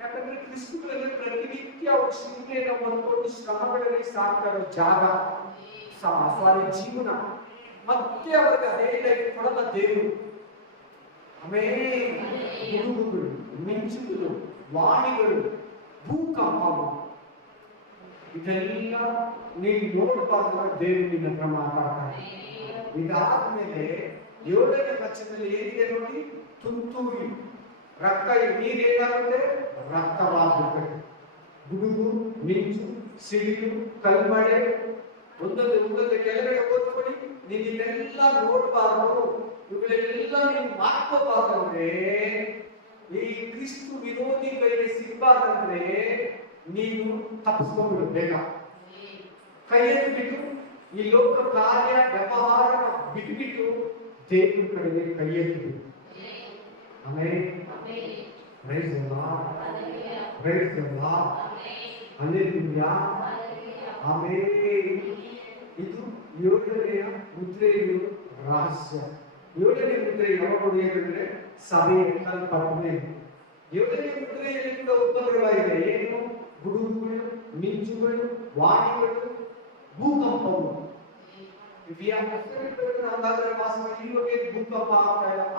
ಯಾಕಂದ್ರೆ ಕ್ರಿಸ್ತುಗಳಲ್ಲಿ ಪ್ರತಿನಿತ್ಯ ಅವರು ಶಿಕ್ಷೆಯನ್ನು ಹೊಂದ್ಕೊಂಡು ಶ್ರಮಗಳಲ್ಲಿ ಸಾಕ್ತಾ ಇರೋ ಜಾಗ ಜೀವನ, ಮತ್ತೆ ಅವರಿಗೆ ಅದೇ ಲೈಫ್ ಕೊಡಲ್ಲ ದೇವರು. ಆಮೇಲೆ ಗುಡುಗುಗಳು, ಮಿಂಚುಗಳು, ವಾಣಿಗಳು, ಭೂಕಂಪಗಳು, ಇದೆಲ್ಲ ನೀನು ನೋಡಬಾರ್ದು. ದೇವರು ನಿನ್ನ ಹತ್ರ ಮಾತಾಡ್ತಾರೆ. ಇದಾದ್ಮೇಲೆ 7ನೇ ವಚನದಲ್ಲಿ ಏನಿದೆ ನೋಡಿ, ತುಂತುರಿ ರಕ್ತ, ನೀರೇನಾಗುತ್ತೆ ರಕ್ತವಾಗುತ್ತೆ. ಗುಡುಗು, ಮಿಂಚು, ಸಿಡಿಲು, ಕಲ್ಮಳೆ, ಒಂದೊಂದು ಕೆಳಗಡೆ ಓದ್ಕೊಳ್ಳಿ. ನೀನ್ ಇದೆಲ್ಲ ನೋಡ್ಬಾರ್ದು, ಇವುಗಳೆಲ್ಲ ನೀವು ಮಾಡ್ಕೋಬಾರ್ದಂದ್ರೆ, ಈ ಕ್ರಿಸ್ತು ವಿರೋಧಿ ಕೈಗೆ ಸಿಗ್ಬಾರ್ದಂದ್ರೆ ನೀನು ತಪ್ಪಿಸ್ಕೊಂಡ್ಬಿಡು ಬೇಗ. ಕೈಯನ್ನು ಬಿಟ್ಟು ಈ ಲೋಕ ಕಾರ್ಯ ವ್ಯವಹಾರ ಬಿಟ್ಟು ದೇವರ ಕಡೆಗೆ ಕೈ ಎತ್ತಿಬಿಡು. ಆಮೇಲೆ praise the Lord, praise the Lord, hallelujah. ಆಮೇಲೆ ಇದು 7ನೆಯ ಮುದ್ರೆಯ ರಹಸ್ಯ. 7ನೇ ಮುದ್ರೆ ಯಾವಾಗ ಹೊಡೆಯಬೇಕಂದ್ರೆ ಸಭೆ ಎತ್ತಲ್ಪಟ್ಟನೆ. 7ನೇ ಮುದ್ರೆಯಲ್ಲಿ ಕೂಡ ಉಪದ್ರವ ಇದೆ. ಏನು? ಗುಡುಗುಗಳು, ಮಿಂಚುಗಳು, ವಾಣಿಗಳು, ಭೂಕಂಪಗಳು. ಇವಾಗ ಭೂಕಂಪ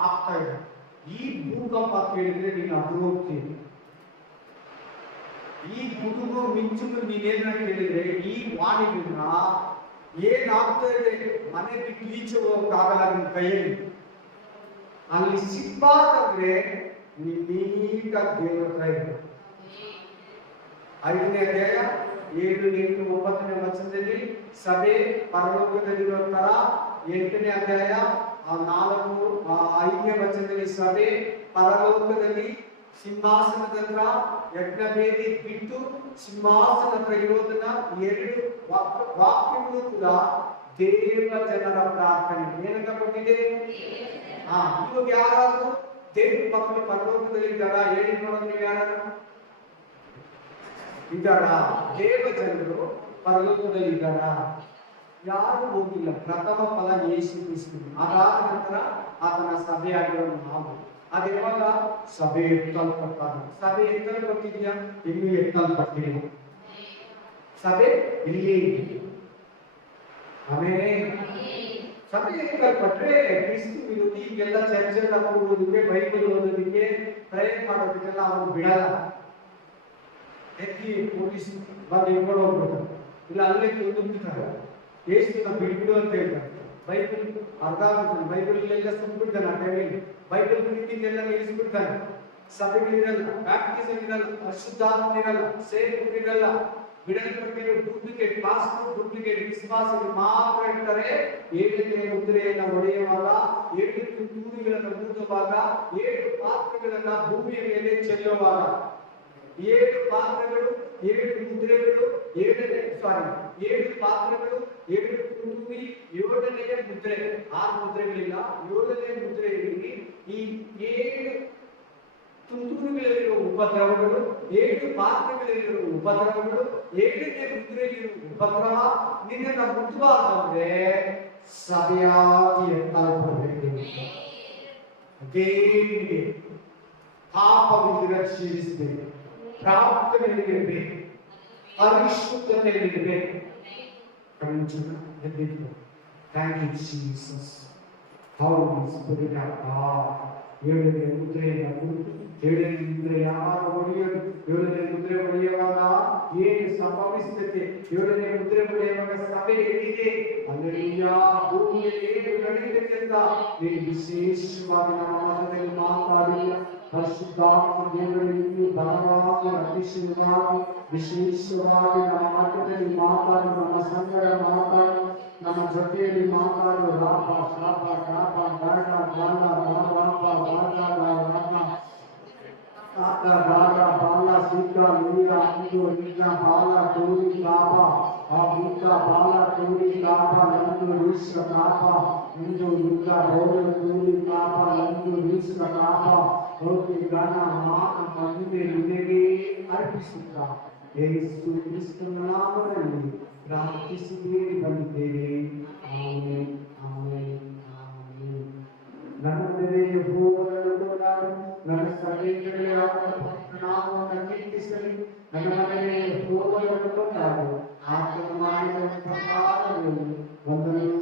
ಆಗ್ತಾ ಇದೆ. ಈ ಭೂಕಂಪ ಕೇಳಿದ್ರೆ ನೀನು ಅದು ಹೋಗ್ತೀನಿ. ಈ ಗುಡುಗು ಮಿಂಚುಗಳು ನೀನೇನ ಕೇಳಿದ್ರೆ, ಈ ವಾಣಿಗಳನ್ನ ಏನಾಗ್ತಾ ಇದೆ, ಮನೆ ಬಿಟ್ಟು ಈಚೆ ಹೋಗಕ್ಕಾಗಲ್ಲ ನಿನ್ನ ಕೈಯಲ್ಲಿ. ಅಲ್ಲಿ ಸಿಗ್ಬಾರ್ದಂದ್ರೆ ನೀಟಾಗಿ ದೇವರ ಹತ್ರ ಇರಬೇಕು. 5ನೇ ಅಧ್ಯಾಯ 7, 8, 9ನೇ ವಚನದಲ್ಲಿ ಸಭೆ ಪರಲೋಕದಲ್ಲಿರೋ ತರ, 8ನೇ ಅಧ್ಯಾಯ 4, 5ನೇ ವಚನದಲ್ಲಿ ಸಭೆ ಪರಲೋಕದಲ್ಲಿ ಸಿಂಹಾಸನದ ಹತ್ರ ಯಜ್ಞವೇದಿ ಬಿಟ್ಟು ಸಿಂಹಾಸನ ಹತ್ರ ಇರೋದನ್ನ 2 ವಾಕ್ಯಗಳು ಕೂಡ ದೇವ ಜನರ ಪ್ರಾರ್ಥನೆ ಏನಂತ ಕೊಟ್ಟಿದೆ. ಇವಾಗ ಯಾರಾದ್ರೂ ದೇವ್ರ ಮಕ್ಕಳು ಪರಲೋಕದಲ್ಲಿ ಇದ್ದಾರ? ಹೇಳಿ ನೋಡೋದು, ನೀವು ಯಾರು ಇದ್ದಾರ? ದೇವ ಜನರು ಪರಲೋಕದಲ್ಲಿ ಇದ್ದಾರ? ಯಾರು ಹೋಗಿಲ್ಲ. ಪ್ರಥಮ ಫಲ ಯೇಸು ಕ್ರಿಸ್ತ. ಅದಾದ ನಂತರ ಆತನ ಸಭೆ ಆಗಿರೋ ನಾವು. ಅದೇವಾಗ ಸಭೆ ಎತ್ತಲ್ಪಟ್ಟಾಗ. ಸಭೆ ಎತ್ತಲ್ಪಟ್ಟಿದ್ಯಾ? ಇನ್ನೂ ಎತ್ತಲ್ಪಟ್ಟಿಲ್ಲ. ಸಭೆ ಇಲ್ಲಿಯೇ ಇದೆ. ಆಮೇಲೆ ಸಭೆ ಎತ್ತಲ್ಪಟ್ರೆ ಕ್ರಿಸ್ತು ವಿರೋಧಿ ಈಗೆಲ್ಲ ಚರ್ಚೆಲ್ಲ ಹೋಗೋದಕ್ಕೆ, ಬೈಬಲ್ ಓದೋದಕ್ಕೆ, ಪ್ರಯತ್ನ ಮಾಡೋದಕ್ಕೆಲ್ಲ ಅವ್ರು ಬಿಡಲ್ಲ. ಎತ್ತಿ ಪೊಲೀಸ್ ಬಂದು ಇಟ್ಕೊಂಡು ಹೋಗ್ಬಿಡ್ತಾರೆ, ಇಲ್ಲ ಅಲ್ಲೇ ತುಂಬಿಡ್ತಾರೆ. ಯೇಸುನ ಬಿಟ್ಬಿಡು ಅಂತ ಹೇಳ್ತಾರೆ. ಬೈಬಲ್ ಅರ್ಧ ಬೈಬಲ್ ಎಲ್ಲ ಸುಟ್ಬಿಡ್ತಾನೆ. ಆ ಟೈಮಲ್ಲಿ ಬೈಬಲ್ ಪ್ರಿಂಟಿಂಗ್ ಎಲ್ಲ ನಿಲ್ಲಿಸ್ಬಿಡ್ತಾನೆ. ಸಭೆಗಳಿರಲ್ಲ, ಬ್ಯಾಪ್ಟಿಸಮ್ ಇರಲ್ಲ, ಅಶುದ್ಧಾತ್ಮ ಇರಲ್ಲ, ಸೇವಕರು ಇರಲ್ಲ, ಬಿಡಲ್ಪಟ್ಟಿರೋ ಡೂಪ್ಲಿಕೇಟ್ ಪಾಸ್ಪೋರ್ಟ್, ಡೂಪ್ಲಿಕೇಟ್ ವಿಶ್ವಾಸಗಳು ಮಾತ್ರ ಇರ್ತಾರೆ. 7ನೇ ಮುದ್ರೆಯನ್ನ ಹೊಡೆಯುವಾಗ, 7 ತುಂತುರುಗಳನ್ನು ಊದುವಾಗ, 7 ಪಾತ್ರಗಳನ್ನ ಭೂಮಿಯ ಮೇಲೆ ಚೆಲ್ಲುವಾಗ, 7 ಪಾತ್ರಗಳು, 7 ಮುದ್ರೆಗಳು, 7 ಪಾತ್ರಗಳು, 7 ತುಂತುರಿ, 7ನೇ ಮುದ್ರೆ. 6 ಮುದ್ರೆಗಳಿಲ್ಲ. 7ನೇ ಮುದ್ರೆಯಲ್ಲಿ ಈ 7 ತುಂತುರುಗಳಲ್ಲಿರುವ ಉಪದ್ರವಗಳು, 7 ಪಾತ್ರಗಳಲ್ಲಿರುವ ಉಪದ್ರವಗಳು, 7ನೇ ಮುದ್ರೆಯಲ್ಲಿರುವ ಉಪದ್ರವ ನಿನ್ನನ್ನು ಮುಟ್ಟಬಾರ್ದಂದ್ರೆ ಸಭೆಯಾಗಿ ಎತ್ತಲ್ಪಡಬೇಕು. ದೇವರಿಗೆ ಪಾಪವಿಲ್ಲದ ಜೀವಿಸಬೇಕು, ಪ್ರಾರ್ಥನೆಯಲ್ಲಿರಬೇಕು, ಪರಿಶುದ್ಧತೆಯಲ್ಲಿರಬೇಕು. Thank you Jesus. ಹೌದು ಸ್ಪಿರಿಟ್ ಆಫ್ ಗಾಡ್. 7ನೇ ಮುದ್ರೆಯನ್ನು ಕುರಿತು, 7ನೇ ಮುದ್ರೆ ಯಾವಾಗ ಹೊಡೆಯೋದು, 7ನೇ ಮುದ್ರೆ ಹೊಡೆಯುವಾಗ ಏನು ಸಂಭವಿಸುತ್ತೆ, 7ನೇ ಮುದ್ರೆ ಹೊಡೆಯುವಾಗ ಸಭೆ ಎಲ್ಲಿದೆ, ಹಲ್ಲೆಲೂಯಾ, ಭೂಮಿಯಲ್ಲಿ ಏನು ನಡೆಯುತ್ತೆ ಅಂತ ನೀನು ವಿಶೇಷವಾಗಿ ನಮ್ಮ ಮನದಲ್ಲಿ ಮಾತಾಡಿಲ್ಲ. ಪರಿಶುದ್ಧಾತ್ಮ ದೇವರಲ್ಲಿ ಬಲವಾಗಿ ಅತಿಶಯವಾಗಿ ವಿಶೇಷವಾಗಿ ನಮ್ಮ ಮಧ್ಯದಲ್ಲಿ ಮಾತಾಡು, ನಮ್ಮ ಸಂಗಡ ಮಾತಾಡು, ನಮ್ಮ ಜೊತೆಯಲ್ಲಿ ಮಾತಾಡು. ರಾಪ ಶಾಪ ಶಾಪ ಗಾಡ ಬಾಲ ಬಾಪ ಬಾಗ ಆತ ದಾರ ಬಾಲ ಸಿಕ್ಕ ನೀರ ಅಂದು ನಿನ್ನ ಬಾಲ ತೋರಿ ಲಾಭ ಆ ಬುದ್ಧ ಬಾಲ ತೋರಿ ಲಾಭ ನಂದು ರೀಸ್ಕ ಲಾಭ ಇಂದು ಬುದ್ಧ ಬೋಧ ತೋರಿ ಲಾಭ ನಂದು ರೀಸ್ಕ ಲಾಭ ಹೋಗಿ ಗಾನ ಮಾನ ಮಹಿಮೆ ನಿನಗೆ ಅರ್ಪಿಸುತ್ತ ಯೇಸು ಕ್ರಿಸ್ತನ ನಾಮದಲ್ಲಿ ಪ್ರಾರ್ಥಿಸಿ ಬೇಡಿ ಬಂದಿದ್ದೇವೆ. Amen amen amen. ನನ್ನದೇ ಯೆಹೋವನನ್ನು ನಾನು ನನ್ನ ಸಭೆಗಳಲ್ಲಿ ನಾಮವನ್ನು ಕೀರ್ತಿಸಲಿ. ನನ್ನ ಮನೆಯ ಯೆಹೋವನನ್ನು ನಾನು ಆತನು ಮಾಡಿದ ಪ್ರಕಾರದಲ್ಲಿ ಒಂದನ್ನು